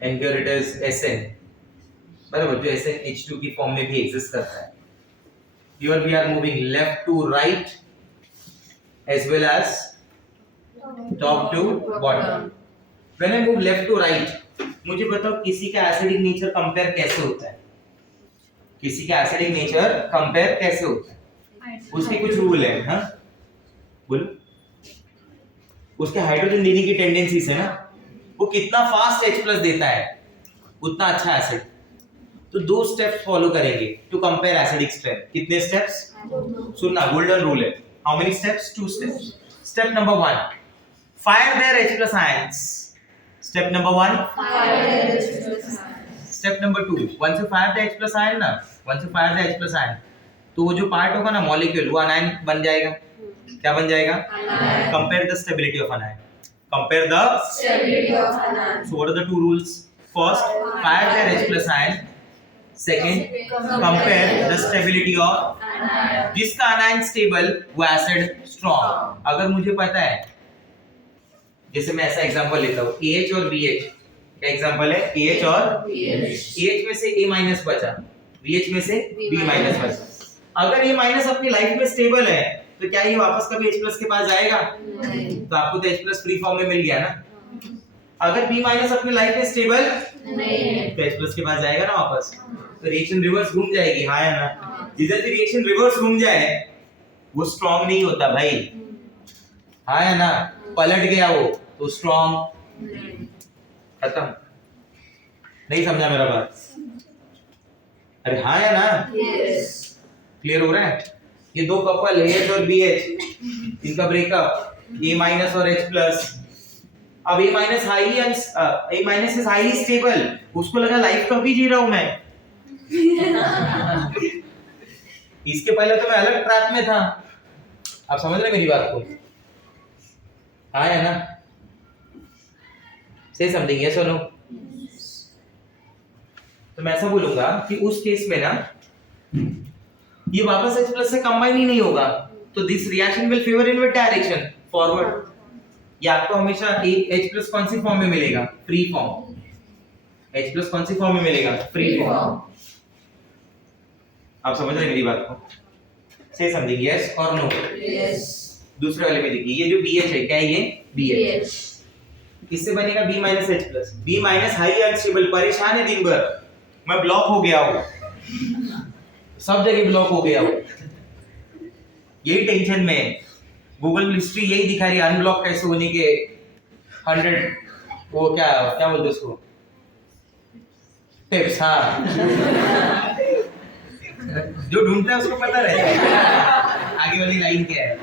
and here it is Sn. बराबर, जो Sn H2 की फॉर्म में भी एग्जिस्ट करता है. Here we are moving left to right as well as top to bottom. When I move left to right, मुझे बताओ किसी का एसिडिक नेचर कंपेयर कैसे होता है? किसी का एसिडिक नेचर कंपेयर कैसे होता है? उसके कुछ रूल है, हाँ? बोलो. उसके हाइड्रोजन देने की टेंडेंसीज है ना, वो कितना फास्ट H+ देता है उतना अच्छा एसिड. तो 2 स्टेप्स फॉलो करेंगे टू कंपेयर एसिडिक स्ट्रेंथ. कितने स्टेप्स? सुनना, गोल्डन रूल है. How many steps? 2 steps. Step number 1, fire there H+ ions. Step number 1, step number 2, once you fire the H+ ion ना, once you fire the H+ ion, तो वो जो पार्ट होगा ना मॉलिक्यूल, वो अनायन बन जाएगा. क्या बन जाएगा? Compare the stability of anion. Compare the Stability of anion. So what are the 2 rules? First, fire their H+ ion. Second, compare the stability of Anion. जिसका अनायन स्टेबल वो एसिड स्ट्रॉन्ग. अगर मुझे पता है, जैसे मैं ऐसा एग्जांपल लेता हूँ, AH और BH. क्या एग्जांपल है? AH और AH में से A- बचा, BH में से B- बचा. अगर A- अपनी लाइफ में स्टेबल है तो क्या ये वापस कभी H+ के पास जाएगा? तो आपको तो H+ फ्री फॉर्म में मिल गया ना. अगर B- अपनी लाइफ में स्टेबल तो H+ के पास जाएगा ना वापस. तो रिएक्शन रिवर्स घूम जाएगी, हाँ या ना? जिधर भी रिएक्शन रिवर्स घूम जाए वो स्ट्रांग नहीं होता भाई, हाँ या ना? पलट गया वो तो स्ट्रांग. खत्म. नहीं समझा मेरा बात? अरे हाँ या ना? क्लियर हो रहा है? ये 2 कपल AH और BH, इनका ब्रेकअप, A- और H+. अब A- इज हाईली स्टेबल. उसको लगा लाइफ तो अभी जी रहा हूं मैं. इसके पहले तो मैं अलग ट्रैक में था. आप समझ रहे मेरी बात को? हाँ या ना? से समथिंग, यस और नो? तो मैं ऐसा बोलूंगा कि उस केस में ना ये वापस H+ से कंबाइन ही नहीं होगा, तो this reaction will favour inward direction, forward. ये आपको हमेशा H+ कौन सी फॉर्म में मिलेगा? Free form. H+ कौन सी फॉर्म में मिलेगा? Free form. आप समझ रहे मेरी बात को? से समथिंग, यस और नो? दूसरे वाले में देखिए, ये जो BH है, क्या है ये? BH. किससे बनेगा? B- H+. B- high unstable, परेशान है दिन भर, मैं ब्लॉक हो गया हूँ, सब जगह ब्लॉक हो गया हूँ, यही टेंशन में. गूगल हिस्ट्री यही दिखा रही है, अनब्लॉक कैसे होने के 100 वो क्या बोलते उसको, टिप्स. हाँ, जो ढूंढता है उसको पता रहता है आगे वाली लाइन क्या है.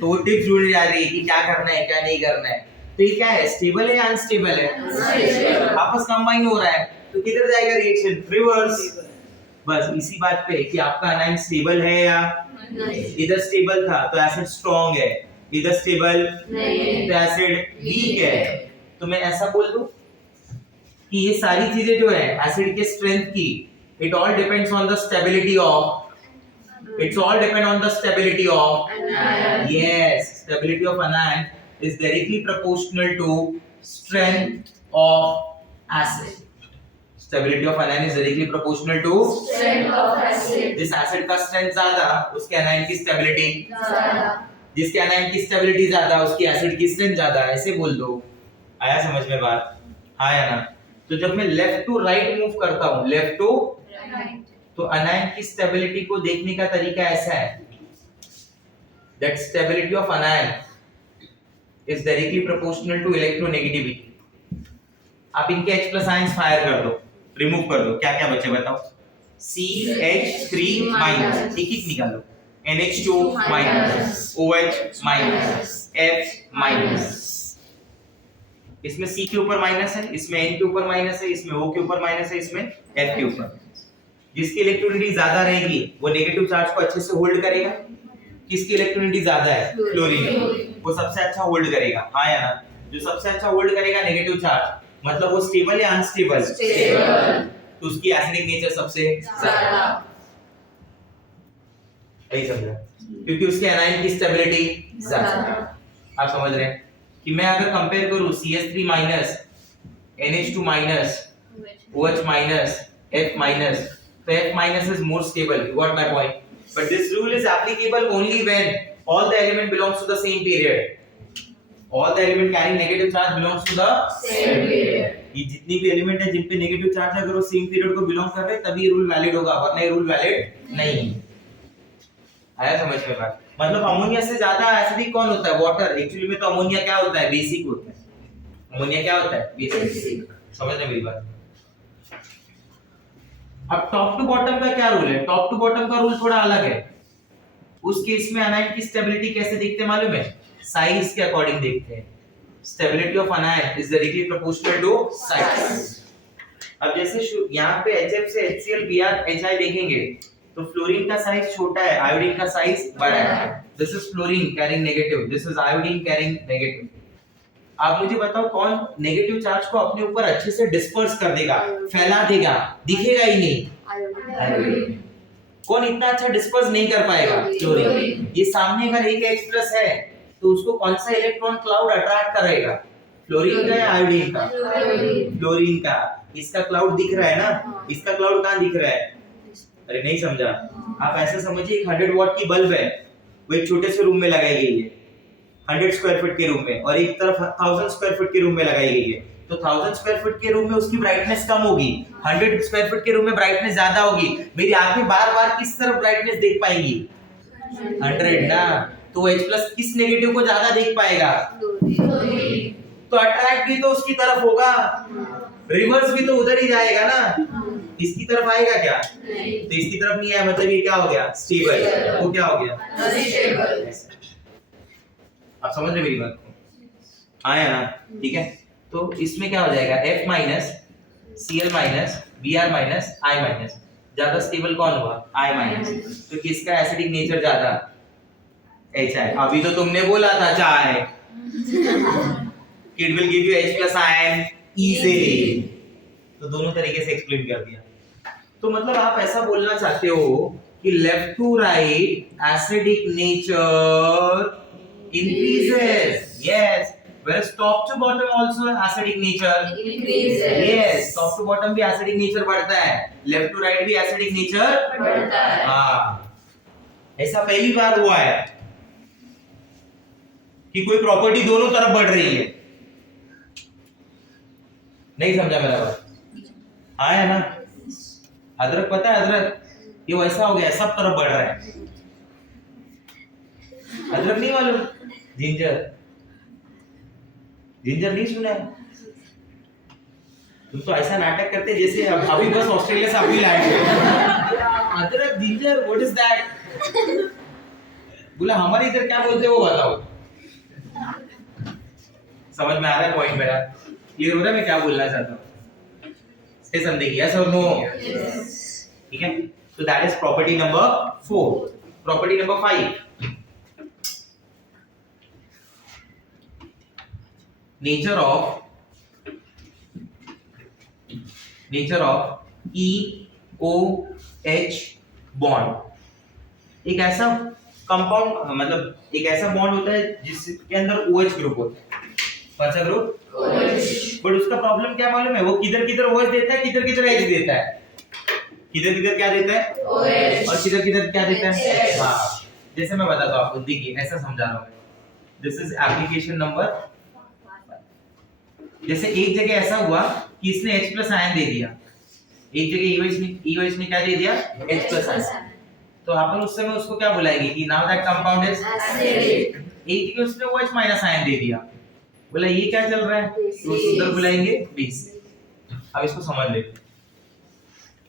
तो वो टिप्स ढूंढ जा रही है कि क्या करना है क्या नहीं करना है. तो ये क्या है? स्टेबल है या अनस्टेबल है? आपस कंबाइन हो रहा है, तो किधर जाएगा रिएक्शन? रिवर्स. बस इसी बात पे कि आपका अनायन स्टेबल है या इधर स्टेबल था तो एसिड स्ट्रांग है, इधर स्टेबल तो एसिड वीक है. तो मैं ऐसा बोल दूं कि ये सारी चीजें जो है एसिड के स्ट्रेंथ की, it all depends on the stability of, it's all depend on the stability of anion. Yes, stability of anion is directly proportional to strength of acid. Stability of anion is directly proportional to Strength of acid. जिस एसिड का स्ट्रेंथ ज्यादा उसके एनायन की स्टेबिलिटी ज़्यादा. जिसके एनायन की स्टेबिलिटी ज्यादा उसकी एसिड की स्ट्रेंथ ज्यादा. ऐसे बोल दो. आया समझ में बात? हाँ या ना? तो जब मैं लेफ्ट टू राइट मूव करता हूँ, लेफ्ट टू Right. तो अनायन की स्टेबिलिटी को देखने का तरीका ऐसा है, that stability of anion is directly proportional to electronegativity. आप इनके H प्लस आयंस फायर कर दो, रिमूव कर दो, क्या क्या बचे बताओ? CH3 माइनस, एक एक निकालो, NH2 minus, OH minus, F minus. इसमें C के ऊपर माइनस है, इसमें N के ऊपर माइनस है, इसमें O के ऊपर माइनस है, इसमें F के ऊपर। जिसकी इलेक्ट्रोनेगेटिविटी ज्यादा रहेगी वो नेगेटिव चार्ज को अच्छे से होल्ड करेगा। किसकी इलेक्ट्रोनेगेटिविटी ज्यादा है? क्लोरीन, वो सबसे अच्छा होल्ड करेगा, हाँ या ना? जो सबसे अच्छा होल्ड करेगा नेगेटिव चार्ज, मतलब वो स्टेबल या अनस्टेबल? स्टेबल। तो उसकी एसिडिक नेचर सबसे ज्यादा। यही समझ रहे? क्योंकि उसके एनायन की स्टेबिलिटी ज्यादा। आप समझ रहे हैं कि मैं अगर कंपेयर करूं CH3 minus, NH2 minus, OH minus, F minus, so F minus is more stable. You got my point? But this rule is applicable only when all the element belongs to the same period. All the element carrying negative charge belongs to the Same period. ये जितनी भी एलिमेंट है जिन पे नेगेटिव चार्ज है, अगर वो सेम पीरियड को बिलोंग कर रहे हैं तभी ये रूल वैलिड होगा, वरना ये रूल वैलिड नहीं। आया समझ में बात? मतलब अमोनिया से ज्यादा एसिडिक कौन होता है? वाटर। एक्चुअली में तो अमोनिया क्या होता है? बेसिक होता है। अमोनिया क्या होता है? बेसिक। समझ रहे मेरी बात? अब टॉप टू बॉटम का क्या रूल है? टॉप टू बॉटम का रूल थोड़ा अलग है। उस केस में अनायन की स्टेबिलिटी कैसे देखते हैं मालूम है? साइज के अकॉर्डिंग देखते हैं। Stability of anion is directly proportional to size. अब जैसे यहाँ पे HF से HCl Br HI देखेंगे तो फ्लोरीन का साइज छोटा है, आयोडीन का साइज बड़ा है। This is fluorine carrying negative, this is iodine carrying negative. आप मुझे बताओ कौन नेगेटिव चार्ज को अपने ऊपर अच्छे से डिस्पर्स कर देगा, फैला देगा, दिखेगा ही नहीं? आयोडीन। कौन इतना अच्छा डिस्पर्स नहीं कर पाएगा? क्लोरीन। ये सामने अगर एक H+ है तो उसको कौन सा इलेक्ट्रॉन क्लाउड अट्रैक्ट करेगा? फ्लोरीन का या आयोडीन का? फ्लोरीन का। इसका क्लाउड दिख रहा है ना? इसका क्लाउड कहाँ दिख रहा है? अरे नहीं समझा? आप ऐसा समझिए 100 वॉट की बल्ब है, वो एक छोटे से रूम में लगाई गई है 100 स्क्वायर फीट के रूम में, और एक तरफ 1000 स्क्वायर फीट के रूम में लगाई गई है। तो 1000 स्क्वायर फीट के रूम में उसकी ब्राइटनेस कम होगी, 100 स्क्वायर फीट के रूम में ब्राइटनेस ज्यादा होगी। मेरी आंखें बार-बार किस तरफ ब्राइटनेस देख पाएंगी? 100 ना। तो वो H+ किस नेगेटिव को ज्यादा देख पाएगा? तो अट्रैक्ट भी तो उसकी तरफ होगा, रिवर्स भी तो उधर ही जाएगा ना। इसकी तरफ आएगा क्या? तो इसकी तरफ नहीं आया, मतलब ये क्या हो गया? स्टेबल। वो क्या हो गया? अनस्टेबल। आप समझ रहे मेरी बात को? आया ना? ठीक है। तो इसमें क्या हो जाएगा? F minus, Cl minus, Br minus, I minus. ज्यादा स्टेबल कौन हुआ? I minus. तो किसका एसिडिक नेचर ज्यादा? HI। अभी तो तुमने बोला था चाहे it will give you H+ ion easily। तो दोनों तरीके से एक्सप्लेन कर दिया। तो मतलब आप ऐसा बोलना चाहते हो कि left to right acidic nature increases, yes, whereas top to bottom also acidic nature increases, yes, top to bottom भी acidic nature बढ़ता है, left to right भी acidic nature बढ़ता है। हाँ, ऐसा पहली बार हुआ है कि कोई प्रॉपर्टी दोनों तरफ बढ़ रही है। नहीं समझा मेरा बात? हाँ है ना? अदरक पता है? अदरक ये वैसा हो गया, सब तरफ बढ़ रहा है। अदरक नहीं मालूम? जिंजर, जिंजर नहीं सुना है? तुम तो ऐसा नाटक करते जैसे अभी बस ऑस्ट्रेलिया से अभी लाए हो। अदरक, जिंजर, व्हाट इज दैट? बोला हमारे इधर क्या बोलते हैं वो बताओ। समझ में आ रहा है पॉइंट मेरा? क्लियर हो रहा है मैं क्या बोलना चाहता हूँ? से समझेंगे यस और नो? ठीक है। So that is property number 4। Property number 5, nature of EOH bond। एक ऐसा कंपाउंड, मतलब एक ऐसा बॉन्ड होता है जिसके अंदर OH ग्रुप होता है। कौन सा ग्रुप? OH। बट उसका प्रॉब्लम क्या मालूम है? वो किधर किधर OH देता है, किधर किधर H देता है। किधर किधर क्या देता है? OH। और किधर किधर क्या देता है? हाँ, जैसे मैं बताता हूँ आपको, देखिए ऐसा समझा रहा हूँ। This is application number. जैसे एक जगह ऐसा हुआ कि इसने H+ आयन दे दिया, एक जगह EOH ने क्या दे दिया? H+ ion. तो अपन उस समय उसको क्या बुलाएंगे कि now that compound is acidic. एक जगह उसने OH- आयन दे दिया, बोला ये क्या चल रहा है, तो उधर बुलाएंगे बेसिक। अब इसको समझ ले,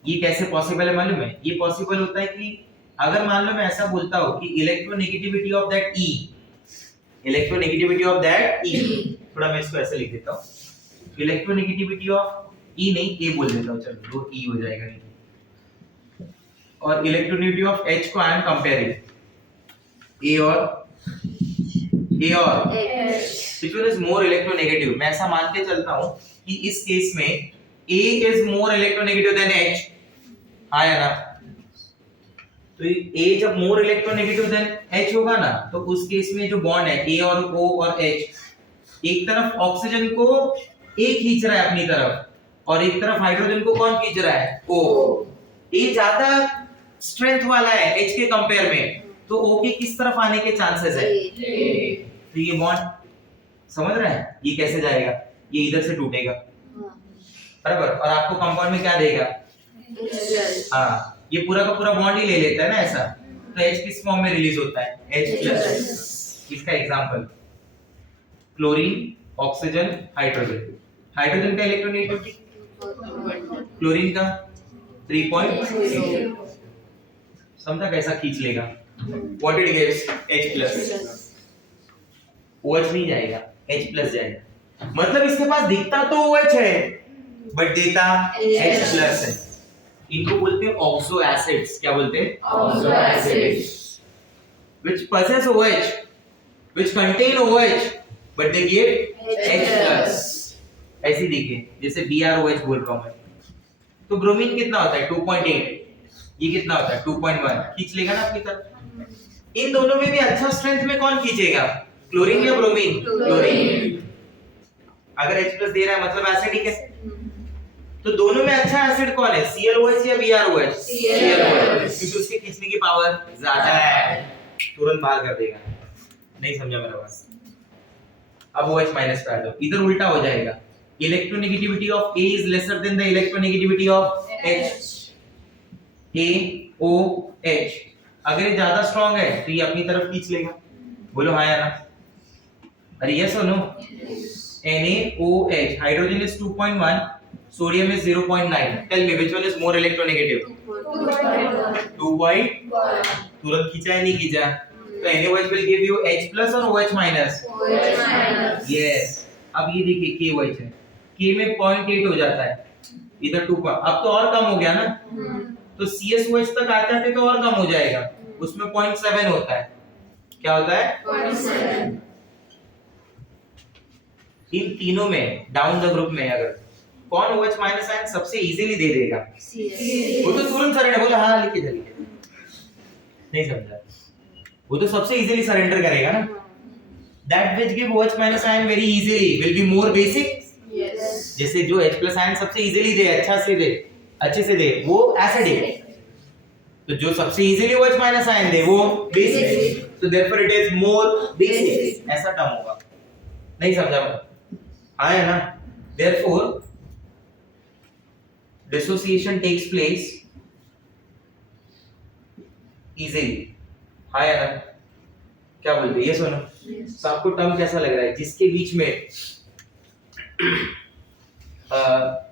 ये कैसे पॉसिबल है मालूम है? ये पॉसिबल होता है कि अगर मान लो मैं ऐसा बोलता हूँ कि electronegativity of that E, electronegativity of that E, थोड़ा मैं इसको ऐसे लिख देता हूँ, इलेक्ट्रोनेगेटिविटी ऑफ ई नहीं ए बोल देता हूँ, चलो दो ई हो जाएगा नहीं, और इलेक्ट्रोनेगेटिविटी ऑफ एच को आई एम कंपेयरिंग ए और which one is more electronegative? मैं ऐसा मान के चलता हूँ कि इस केस में A is more electronegative than H, हाँ या ना? तो A जब more electronegative than H होगा ना, तो उस केस में जो बॉन्ड है A और O और H, एक तरफ ऑक्सीजन को A खींच रहा है अपनी तरफ, और एक तरफ हाइड्रोजन को कौन खींच रहा है? O। A ज्यादा स्ट्रेंथ वाला है H के कंपेयर में, तो O के किस तरफ आने के चांसेस है? तो ये बॉन्ड समझ रहे हैं, ये कैसे जाएगा? ये इधर से टूटेगा बराबर, और आपको कंपाउंड में क्या देगा? हाँ, ये पूरा का पूरा बॉन्ड ही ले लेता है ना ऐसा, तो H किस फॉर्म में रिलीज होता है? H+। इसका example chlorine, oxygen, hydrogen. Hydrogen का इलेक्ट्रोनेगेटिविटी, क्लोरीन का 3.0, समझा कैसा खींच लेगा? What it gives? H+। OH नहीं जाएगा, H+ जाएगा। मतलब इसके पास दिखता तो OH है बट देता H+ है। इनको बोलते हैं ऑक्सो एसिड्स। क्या बोलते हैं? Oxo acids. Which possess OH, which contain OH, but they give H+। ऐसी दिखे जैसे BrOH बोल रहा हूं मैं। तो ब्रोमीन कितना होता है? 2.8। ये कितना होता है? 2.1। खींच लेगा ना अपनी तरफ। इन दोनों में भी अच्छा स्ट्रेंथ में कौन खींचेगा? क्लोरीन या ब्रोमीन? क्लोरीन। अगर H+ दे रहा है मतलब एसिडिक है, तो दोनों में अच्छा एसिड कौन है? ClOH या BrOH? ClOH, क्योंकि उसके खींचने की पावर ज्यादा है, तुरंत बाहर कर देगा। नहीं समझा मेरा बात? अब OH माइनस पे आ जाओ, इधर उल्टा हो जाएगा। Electronegativity of A is lesser than the electronegativity of H। AOH अगर ये ज्यादा स्ट्रांग है तो ये अपनी तरफ खींच लेगा। बोलो हाँ या ना? अरे यस और no? NaOH, hydrogen is 2.1, sodium is 0.9. Tell me which one is more electronegative? 2.1। तुरंत खींचा है नहीं खींचा? तो NaOH will give you H+ और OH minus? Yes। अब ये देखिए KOH है, K में 0.8 हो जाता है, इधर 2, अब तो और कम हो गया ना, तो CSOH तक आ जाते तो और कम हो जाएगा, उसमें 0.7 होता है। क्या होता है? 0.7। इन तीनों में डाउन द ग्रुप में अगर कौन OH माइनस आयन सबसे इजीली दे देगा? वो तो तुरंत सरेंडर, बोला हाँ लिख के चलिए, नहीं समझा? वो तो सबसे इजीली सरेंडर करेगा ना। That which give OH minus ion very easily will be more basic। Yes। जैसे जो H+ आयन सबसे इजीली दे, अच्छा से दे, अच्छे से दे, वो एसिडिक। तो जो सबसे इजीली OH माइनस आयन दे वो basic, so therefore it is more basic। ऐसा टर्म होगा, नहीं समझा? हाँ है ना? Therefore dissociation takes place easily। हाँ या ना? क्या बोलते हैं? ये सुनो, तो आपको टर्म कैसा लग रहा है जिसके बीच में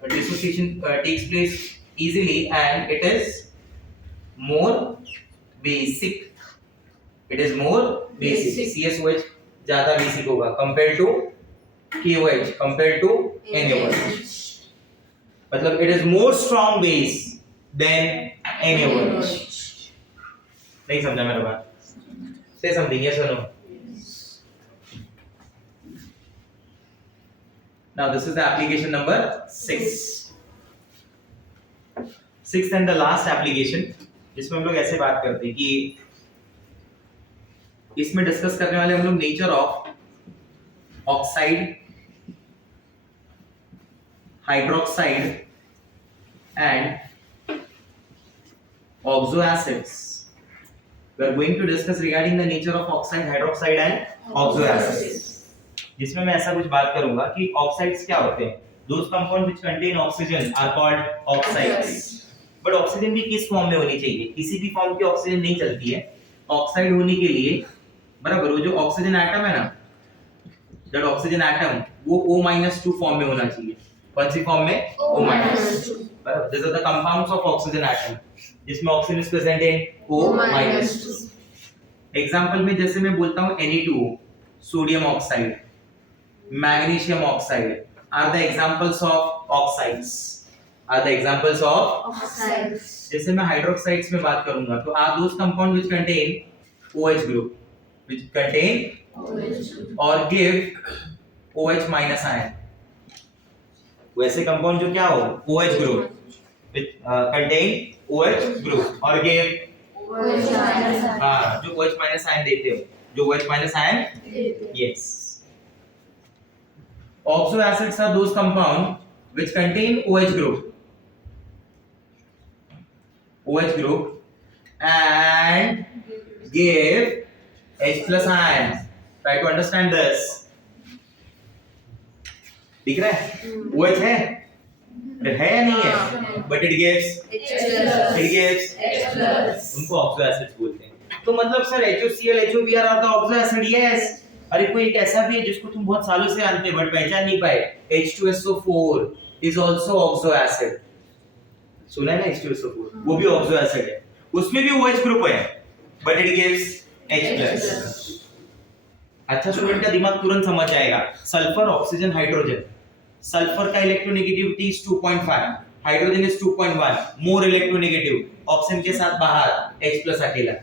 dissociation takes place easily and it is more basic? It is more basic। CSOH ज्यादा बेसिक होगा compared to KOH, compared to NaOH। मतलब it is more strong base than NaOH। नहीं समझा मेरा बात? Say something, yes or no? Now this is the application number 6। Sixth and the last application, जिसमें हम लोग ऐसे बात करते हैं कि इसमें डिस्कस करने वाले हम लोग nature of oxide, hydroxide and oxo acids. We are going to discuss regarding the nature of oxide, hydroxide and oxo acids। जिसमें मैं ऐसा कुछ बात करूंगा कि ऑक्साइड्स क्या होते हैं? Those compounds which contain oxygen are called oxides। But oxygen भी किस फॉर्म में होनी चाहिए? किसी भी फॉर्म की ऑक्सीजन नहीं चलती है। ऑक्साइड होने के लिए बराबर वो जो ऑक्सीजन एटम है ना, दैट ऑक्सीजन एटम वो O-2 फॉर्म में होना चाहिए। कौन सी फॉर्म में? O minus 2. बराबर. These are the compounds of oxygen atom. जिसमें oxygen is present in O minus 2. Example में जैसे मैं बोलता हूँ Na2O, sodium oxide, magnesium oxide are the examples of oxides. Are the examples of. Oxides. जैसे मैं हाइड्रोक्साइड्स में बात करूंगा तो are those compound which contain OH group, which contain OH. और गिव OH माइनस आयन. वैसे कंपाउंड जो क्या हो OH group which contain OH group और गिव OH minus. हाँ जो OH माइनस आयन देते हो, जो OH minus ion. Yes. Oxo acids are those compound which contain OH group. OH group and give H plus ion. Try to understand this. दिख रहा है? OH है? है या नहीं है? But it gives. H plus. It gives. H plus. उनको ऑक्सो एसिड्स बोलते हैं. तो मतलब sir HOCl HOBr are the oxo acid. Yes. अरे कोई एक ऐसा भी है जिसको तुम बहुत सालों से जानते हो बट पहचान नहीं पाए. H2SO4 is also oxo acid. सुना है ना H2SO4? वो भी ऑक्सो एसिड है. उसमें भी OH ग्रुप है बट इट गिव्स H+. अच्छा स्टूडेंट का दिमाग तुरंत समझ जाएगा. Sulphur oxygen hydrogen. सल्फर का electronegativity is 2.5, hydrogen is 2.1, more electronegative. Oxygen के साथ बाहर H+ अकेला.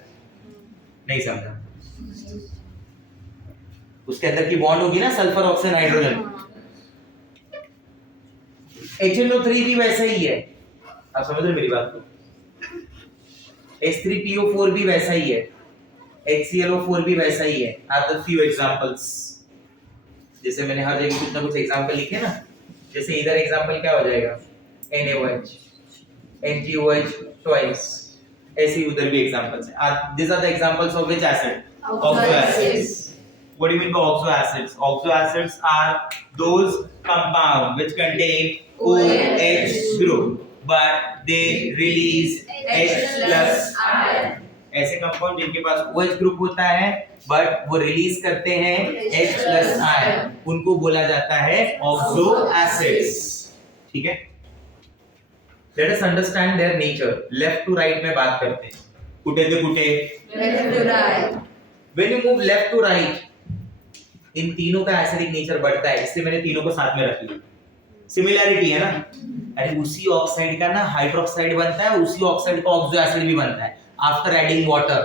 नहीं समझा? उसके अंदर की बॉन्ड होगी ना सल्फर ऑक्सीजन हाइड्रोजन. HNO3 भी वैसा ही है. आप समझ रहे मेरी बात को? H3PO4 भी वैसा ही है. HClO4 भी वैसा ही है. Are the few examples. जैसे मैंने हर जगह कुछ ना कुछ एग्जांपल लिखे ना. जैसे इधर एग्जांपल क्या हो जाएगा? NaOH, NgOH twice. ऐसे ही उधर भी एग्जांपल्स हैं. These are the examples of which acid? Oxo acids. What do you mean by oxo acids? Oxo acids are those compounds which contain OH group but they release H plus ion. ऐसे कंपाउंड जिनके पास OH ग्रुप होता है बट वो रिलीज करते हैं H plus ion, उनको बोला जाता है ऑक्सो एसिड्स. ठीक है. Let us understand their nature. Left to right में बात करते हैं. कुटे थे कुटे. Left to right. When you move left to right, इन तीनों का एसिडिक नेचर बढ़ता है. इसलिए मैंने तीनों को साथ में रख लिया. सिमिलैरिटी है ना. अरे उसी ऑक्साइड का ना हाइड्रोक्साइड बनता है, उसी ऑक्साइड का ऑक्सो एसिड भी बनता है. After adding water.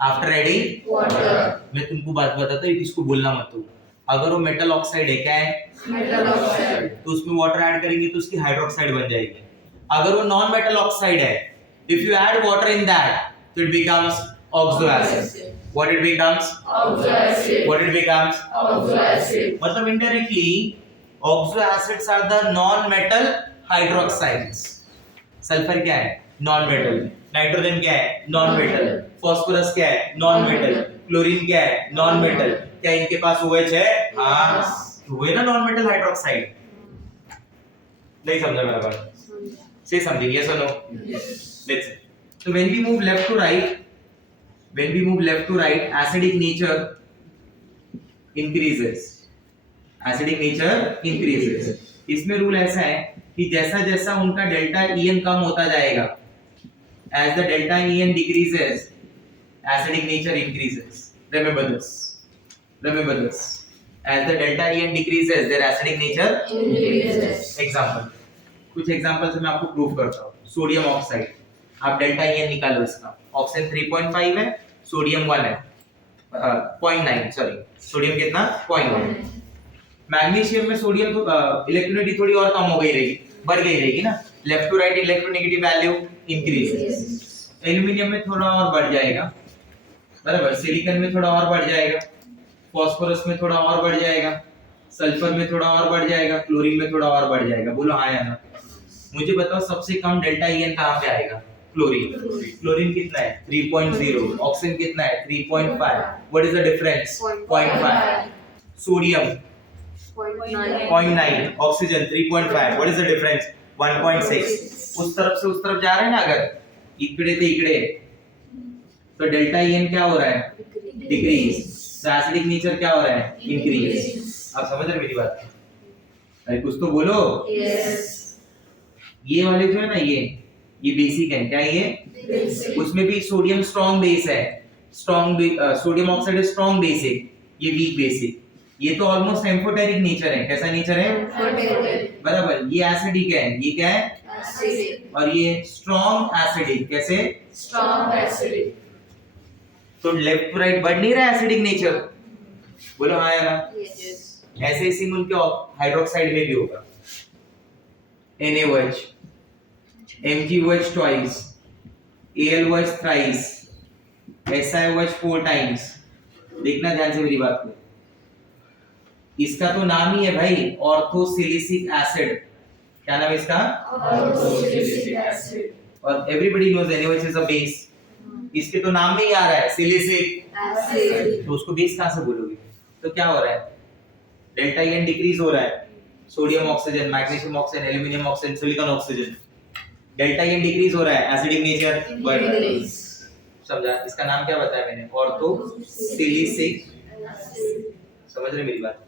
After adding Water. मैं तुमको बात बताता हूँ, इसको बोलना मत हो. अगर वो मेटल ऑक्साइड है, क्या है? Metal oxide. तो उसमें वाटर ऐड करेंगे तो उसकी हाइड्रोक्साइड बन जाएगी. अगर वो नॉन मेटल ऑक्साइड है, if you add water in that तो it becomes oxo acid. What it becomes? Oxo acid. What it becomes? Oxo acid. मतलब indirectly oxo acids are the non metal hydroxides. Sulphur क्या है? Non metal. नाइट्रोजन क्या है? Non metal. फास्फोरस क्या है? Non metal. क्लोरीन क्या है? Non metal. क्या इनके पास OH है? हाँ. हुए ना नॉन मेटल हाइड्रोक्साइड. नहीं समझा मेरा बात? से समझिए. यस और no? Let's see. So when we move left to right, acidic nature increases. Acidic nature increases. इसमें रूल ऐसा है कि जैसा जैसा उनका डेल्टा EN कम होता जाएगा, as the delta EN decreases, acidic nature increases. Remember this. As the delta EN decreases, their acidic nature Increases. Example. कुछ एग्जांपल से मैं आपको प्रूव करता हूँ. Sodium oxide. आप डेल्टा EN निकालो इसका. ऑक्सीजन 3.5 है, सोडियम 1 है. 0.9 सॉरी. सोडियम कितना? 0.1. मैग्नीशियम में सोडियम इलेक्ट्रोनेगेटिविटी थोड़ी और कम हो गई रहेगी, बढ़ गई रहेगी ना. Left to right electronegative value increase. Aluminium में थोड़ा और बढ़ जाएगा. बराबर. सिलिकॉन में थोड़ा और बढ़ जाएगा. फास्फोरस में थोड़ा और बढ़ जाएगा. सल्फर में थोड़ा और बढ़ जाएगा. क्लोरीन में थोड़ा और बढ़ जाएगा. बोलो हाँ या ना. मुझे बताओ सबसे कम डेल्टा EN कहां पे आएगा? क्लोरीन. क्लोरीन कितना है? 3.0. ऑक्सीजन कितना है? 3.5. What is the difference? 0.5. Sodium 0.9. 0.9. Oxygen 3.5. What is the difference? 1.6. उस तरफ से उस तरफ जा रहे हैं ना. अगर इकड़े से इकड़े तो डेल्टा EN क्या हो रहा है? डिक्रीज. एसिडिक नेचर क्या हो रहा है? इंक्रीज. आप समझ रहे मेरी बात? अरे कुछ तो बोलो। Yes. ये वाले जो है ना, ये बेसिक है क्या? ये Basic. उसमें भी सोडियम स्ट्रॉन्ग बेस है, सोडियम ऑक्साइड स्ट्रॉन्ग बेस है, ये वीक बेस है। ये तो ऑलमोस्ट एम्फोटेरिक नेचर है। कैसा नेचर है? Amphoteric. बराबर। ये एसिडिक है, ये क्या है? Acidic. और ये स्ट्रॉन्ग एसिडिक। कैसे? Strong acidic. तो लेफ्ट टू राइट बढ़ नहीं रहा एसिडिक नेचर? बोलो हाँ या ना? Yes. ऐसे इसी मूल के हाइड्रोक्साइड में भी होगा। NaOH, MgOH twice, AlOH thrice, SiOH 4 times। देखना ध्यान से मेरी बात को। इसका तो नाम ही है भाई ऑर्थोसिलिसिक एसिड। क्या नाम है इसका? Orthosilic acid. और everybody knows NaOH is a base. इसके तो नाम में ही आ रहा है सिलिसिक। Acid. तो उसको बेस कहां से बोलोगे? तो क्या हो रहा है? डेल्टा एन डिक्रीज हो रहा है। Sodium oxygen, magnesium oxygen, aluminium oxygen, silicon oxygen, delta N decrease हो रहा है, एसिडिक नेचर बढ़ रहा है। Increase. समझा? इसका नाम क्या बताया मैंने? ऑर्थोसिलिसिक। समझ रहे मेरी बात?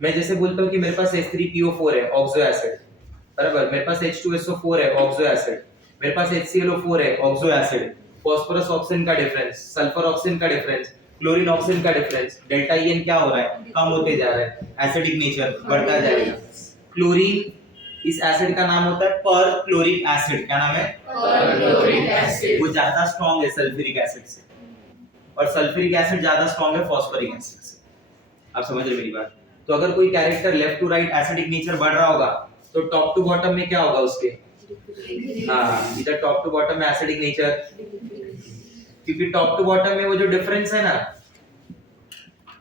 मैं जैसे बोलता हूँ कि मेरे पास H3PO4 है, ऑक्सो एसिड, बराबर। मेरे पास H2SO4 है, ऑक्सो एसिड। मेरे पास HClO4 है, ऑक्सो एसिड। फास्फोरस ऑक्सीजन का डिफरेंस, सल्फर ऑक्सीजन का डिफरेंस, क्लोरीन ऑक्सीजन का डिफरेंस, डेल्टा EN क्या हो रहा है? कम होते जा रहा है, एसिडिक नेचर बढ़ता जाएगा। क्लोरीन, इस एसिड का नाम होता है पर क्लोरिक एसिड। क्या नाम है? Perchloric acid. वो ज्यादा स्ट्रॉन्ग है सल्फ्यूरिक एसिड से, और सल्फ्यूरिक एसिड ज्यादा स्ट्रॉन्ग है फास्फोरिक एसिड से। आप समझ रहे मेरी बात? तो अगर कोई character left to right acidic nature बढ़ रहा होगा तो टॉप टू बॉटम में क्या होगा उसके? हाँ, इधर टॉप टू बॉटम में एसिडिक नेचर, क्योंकि टॉप टू बॉटम में वो जो डिफरेंस है ना,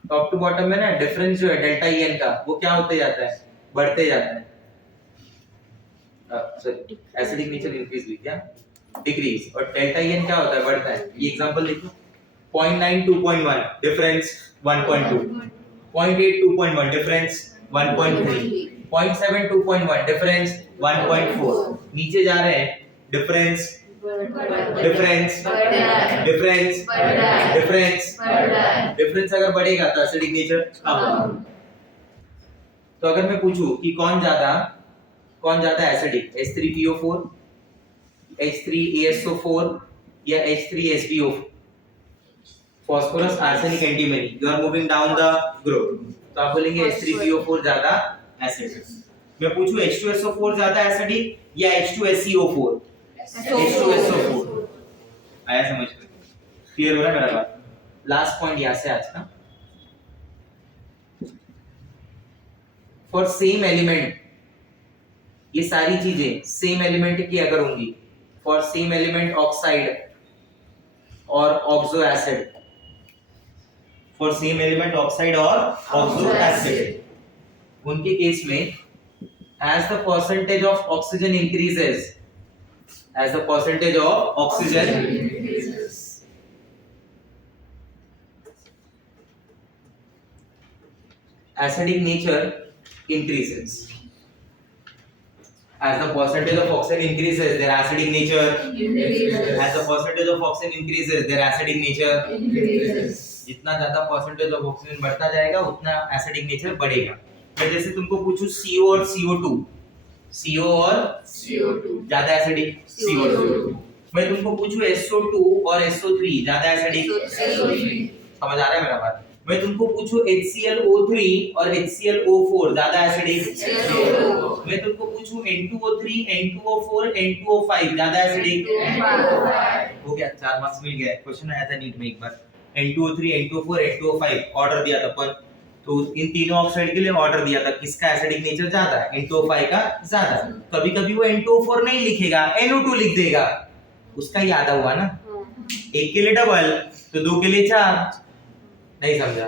टॉप टू बॉटम में ना डिफरेंस जो है डेल्टा EN का, वो क्या होते जाता है? बढ़ते जाता है। सॉरी, एसिडिक नेचर इंक्रीज हुई क्या? डिक्रीज। और डेल्टा EN क्या होता है? बढ़ता है। ये एग्जांपल देखो, 0.9 2.1 डिफरेंस 1.2, 0.8 2.1 डिफरेंस 1.3, 0.7 2.1 डिफरेंस 1.4। नीचे जा रहे हैं, difference difference difference difference difference अगर बढ़ेगा तो एसिडिक नेचर कम होगा। तो अगर मैं पूछूं कि कौन ज्यादा एसिडिक, H3PO4, H3ASO4 या H3SbO4? Phosphorus, arsenic, antimony, you are moving down the group, तो आप बोलेंगे H3PO4 ज्यादा एसिडिक। मैं पूछूं H2SO4 ज्यादा एसिडिक या H2SeO4? H2SO4। आया समझ में? क्लियर हो रहा है मेरा बात? लास्ट पॉइंट यहां से आज का, फॉर सेम एलिमेंट, ये सारी चीजें सेम एलिमेंट की अगर होंगी, फॉर सेम एलिमेंट ऑक्साइड और oxo acid, for same element oxide और ऑक्सो एसिड, उनके केस में as the percentage of oxygen increases, as the percentage of oxygen Increases. acidic nature increases. As the percentage of oxygen increases, their acidic nature. Increases. As the percentage of oxygen increases, their acidic nature. Increases. जितना ज्यादा परसेंटेज ऑफ ऑक्सीजन बढ़ता जाएगा उतना एसिडिक नेचर बढ़ेगा। मैं जैसे तुमको पूछूं CO और CO2, CO और CO2. ज्यादा एसिडिक CO2। मैं तुमको पूछूं SO2 और SO3 ज्यादा एसिडिक, SO3. समझ आ रहा है मेरा बात? मैं तुमको पूछूं HClO3 और HClO4 ज्यादा एसिडिक, HClO4. मैं तुमको पूछूं N2O3 N2O4 N2O5 ज्यादा एसिडिक, हो गया 4 मार्क्स मिल गया। क्वेश्चन आया था नीट में एक बार, N2O3 N2O4 N2O5 ऑर्डर दिया था पर, तो इन तीनों ऑक्साइड के लिए ऑर्डर दिया था किसका एसिडिक नेचर ज्यादा है? N2O5 का ज्यादा। कभी कभी वो N2O4 नहीं लिखेगा, NO2 लिख देगा, उसका ही आधा हुआ ना, एक के लिए डबल तो दो के लिए 4। नहीं समझा?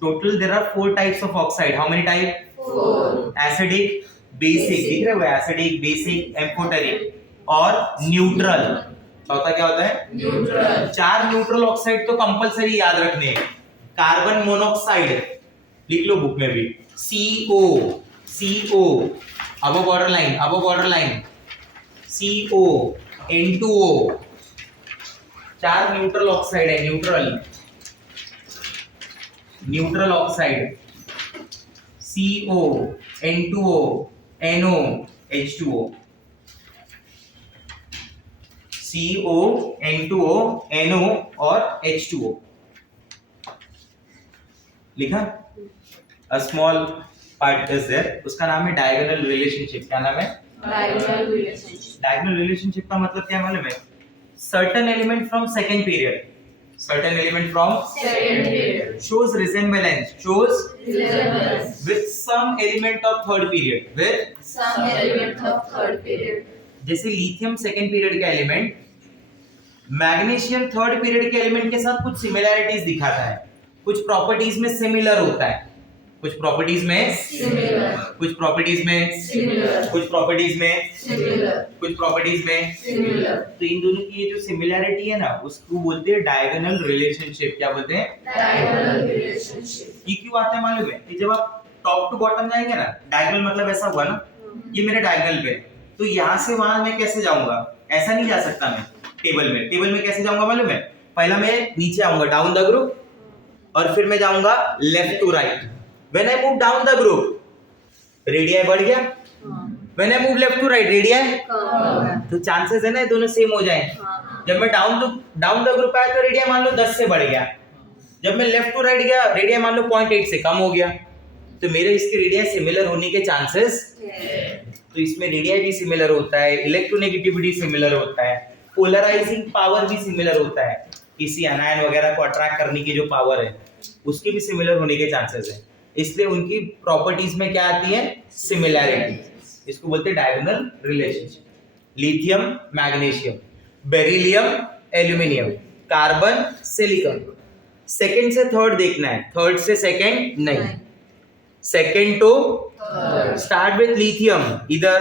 Total there are 4 types of oxide. How many type? 4. Acidic, basic, दिख रहा है? एसिडिक, बेसिक, एम्फोटेरिक और न्यूट्रल। चौथा क्या होता है? Neutral. 4 न्यूट्रल ऑक्साइड तो कंपलसरी याद रखने हैं। कार्बन मोनोऑक्साइड लिख लो बुक में भी, CO above border line, CO, N2O, 4 neutral oxide है, neutral oxide CO, N2O, NO, H2O. CO, N2O, NO और H2O. लिखा? A small part is there. उसका नाम है diagonal relationship. क्या नाम है? Diagonal relationship. Diagonal relationship का मतलब क्या मालूम है? Certain element from second period. Certain element from Second period. shows resemblance. Shows Resemblance. with some element of third period. With Some element of third period. जैसे लिथियम सेकेंड पीरियड का एलिमेंट मैग्नीशियम थर्ड पीरियड के एलिमेंट के साथ कुछ सिमिलैरिटीज दिखाता है, कुछ प्रॉपर्टीज में सिमिलर होता है, कुछ प्रॉपर्टीज में Similar. कुछ प्रॉपर्टीज में Similar. कुछ प्रॉपर्टीज में Similar. कुछ प्रॉपर्टीज में Similar. तो इन दोनों की ये जो सिमिलैरिटी है ना उसको बोलते हैं डायगोनल रिलेशनशिप. क्या बोलते हैं? Diagonal relationship. ये क्यों आता है मालूम है? कि जब आप टॉप टू बॉटम जाएंगे ना, डायगोनल मतलब ऐसा हुआ ना, ये मेरे डायगोनल पे, तो यहाँ से वहां मैं कैसे जाऊंगा? ऐसा नहीं जा सकता मैं टेबल में. टेबल में कैसे जाऊंगा मालूम है? पहला मैं नीचे आऊंगा डाउन द ग्रुप, और फिर मैं जाऊंगा left to right. When I move down the group radius बढ़ गया, when I move left to right radius, तो चांसेस है ना दोनों सेम हो जाए. जब मैं डाउन द ग्रुप आया तो रेडियस मान लो 10 से बढ़ गया, जब मैं लेफ्ट टू राइट गया रेडियस मान लो 0.8 से कम हो गया, तो मेरे इसके रेडियस सिमिलर होने के चांसेस. तो इसमें रेडियस भी सिमिलर होता है, इलेक्ट्रोनेगेटिविटी सिमिलर होता है, पोलराइजिंग पावर भी सिमिलर होता है, किसी अनायन वगैरह को अट्रैक्ट करने की जो पावर है उसके भी सिमिलर होने के चांसेस है. इसलिए उनकी प्रॉपर्टीज में क्या आती है? सिमिलैरिटी. इसको बोलते हैं diagonal relationship. Lithium magnesium, beryllium aluminium, carbon silicon. Second से थर्ड देखना है, थर्ड से सेकंड नहीं. Second to start with lithium, either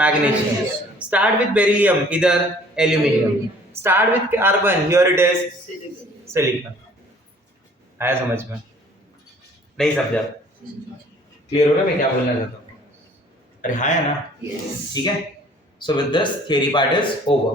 magnesium. Start with beryllium, either aluminium. Start with carbon, here it is silicon. आया समझ में? नहीं समझा? क्लियर हो गया मैं क्या बोलना चाहता हूँ? अरे हाँ है ना? Yes. ठीक है. So with this theory part is over.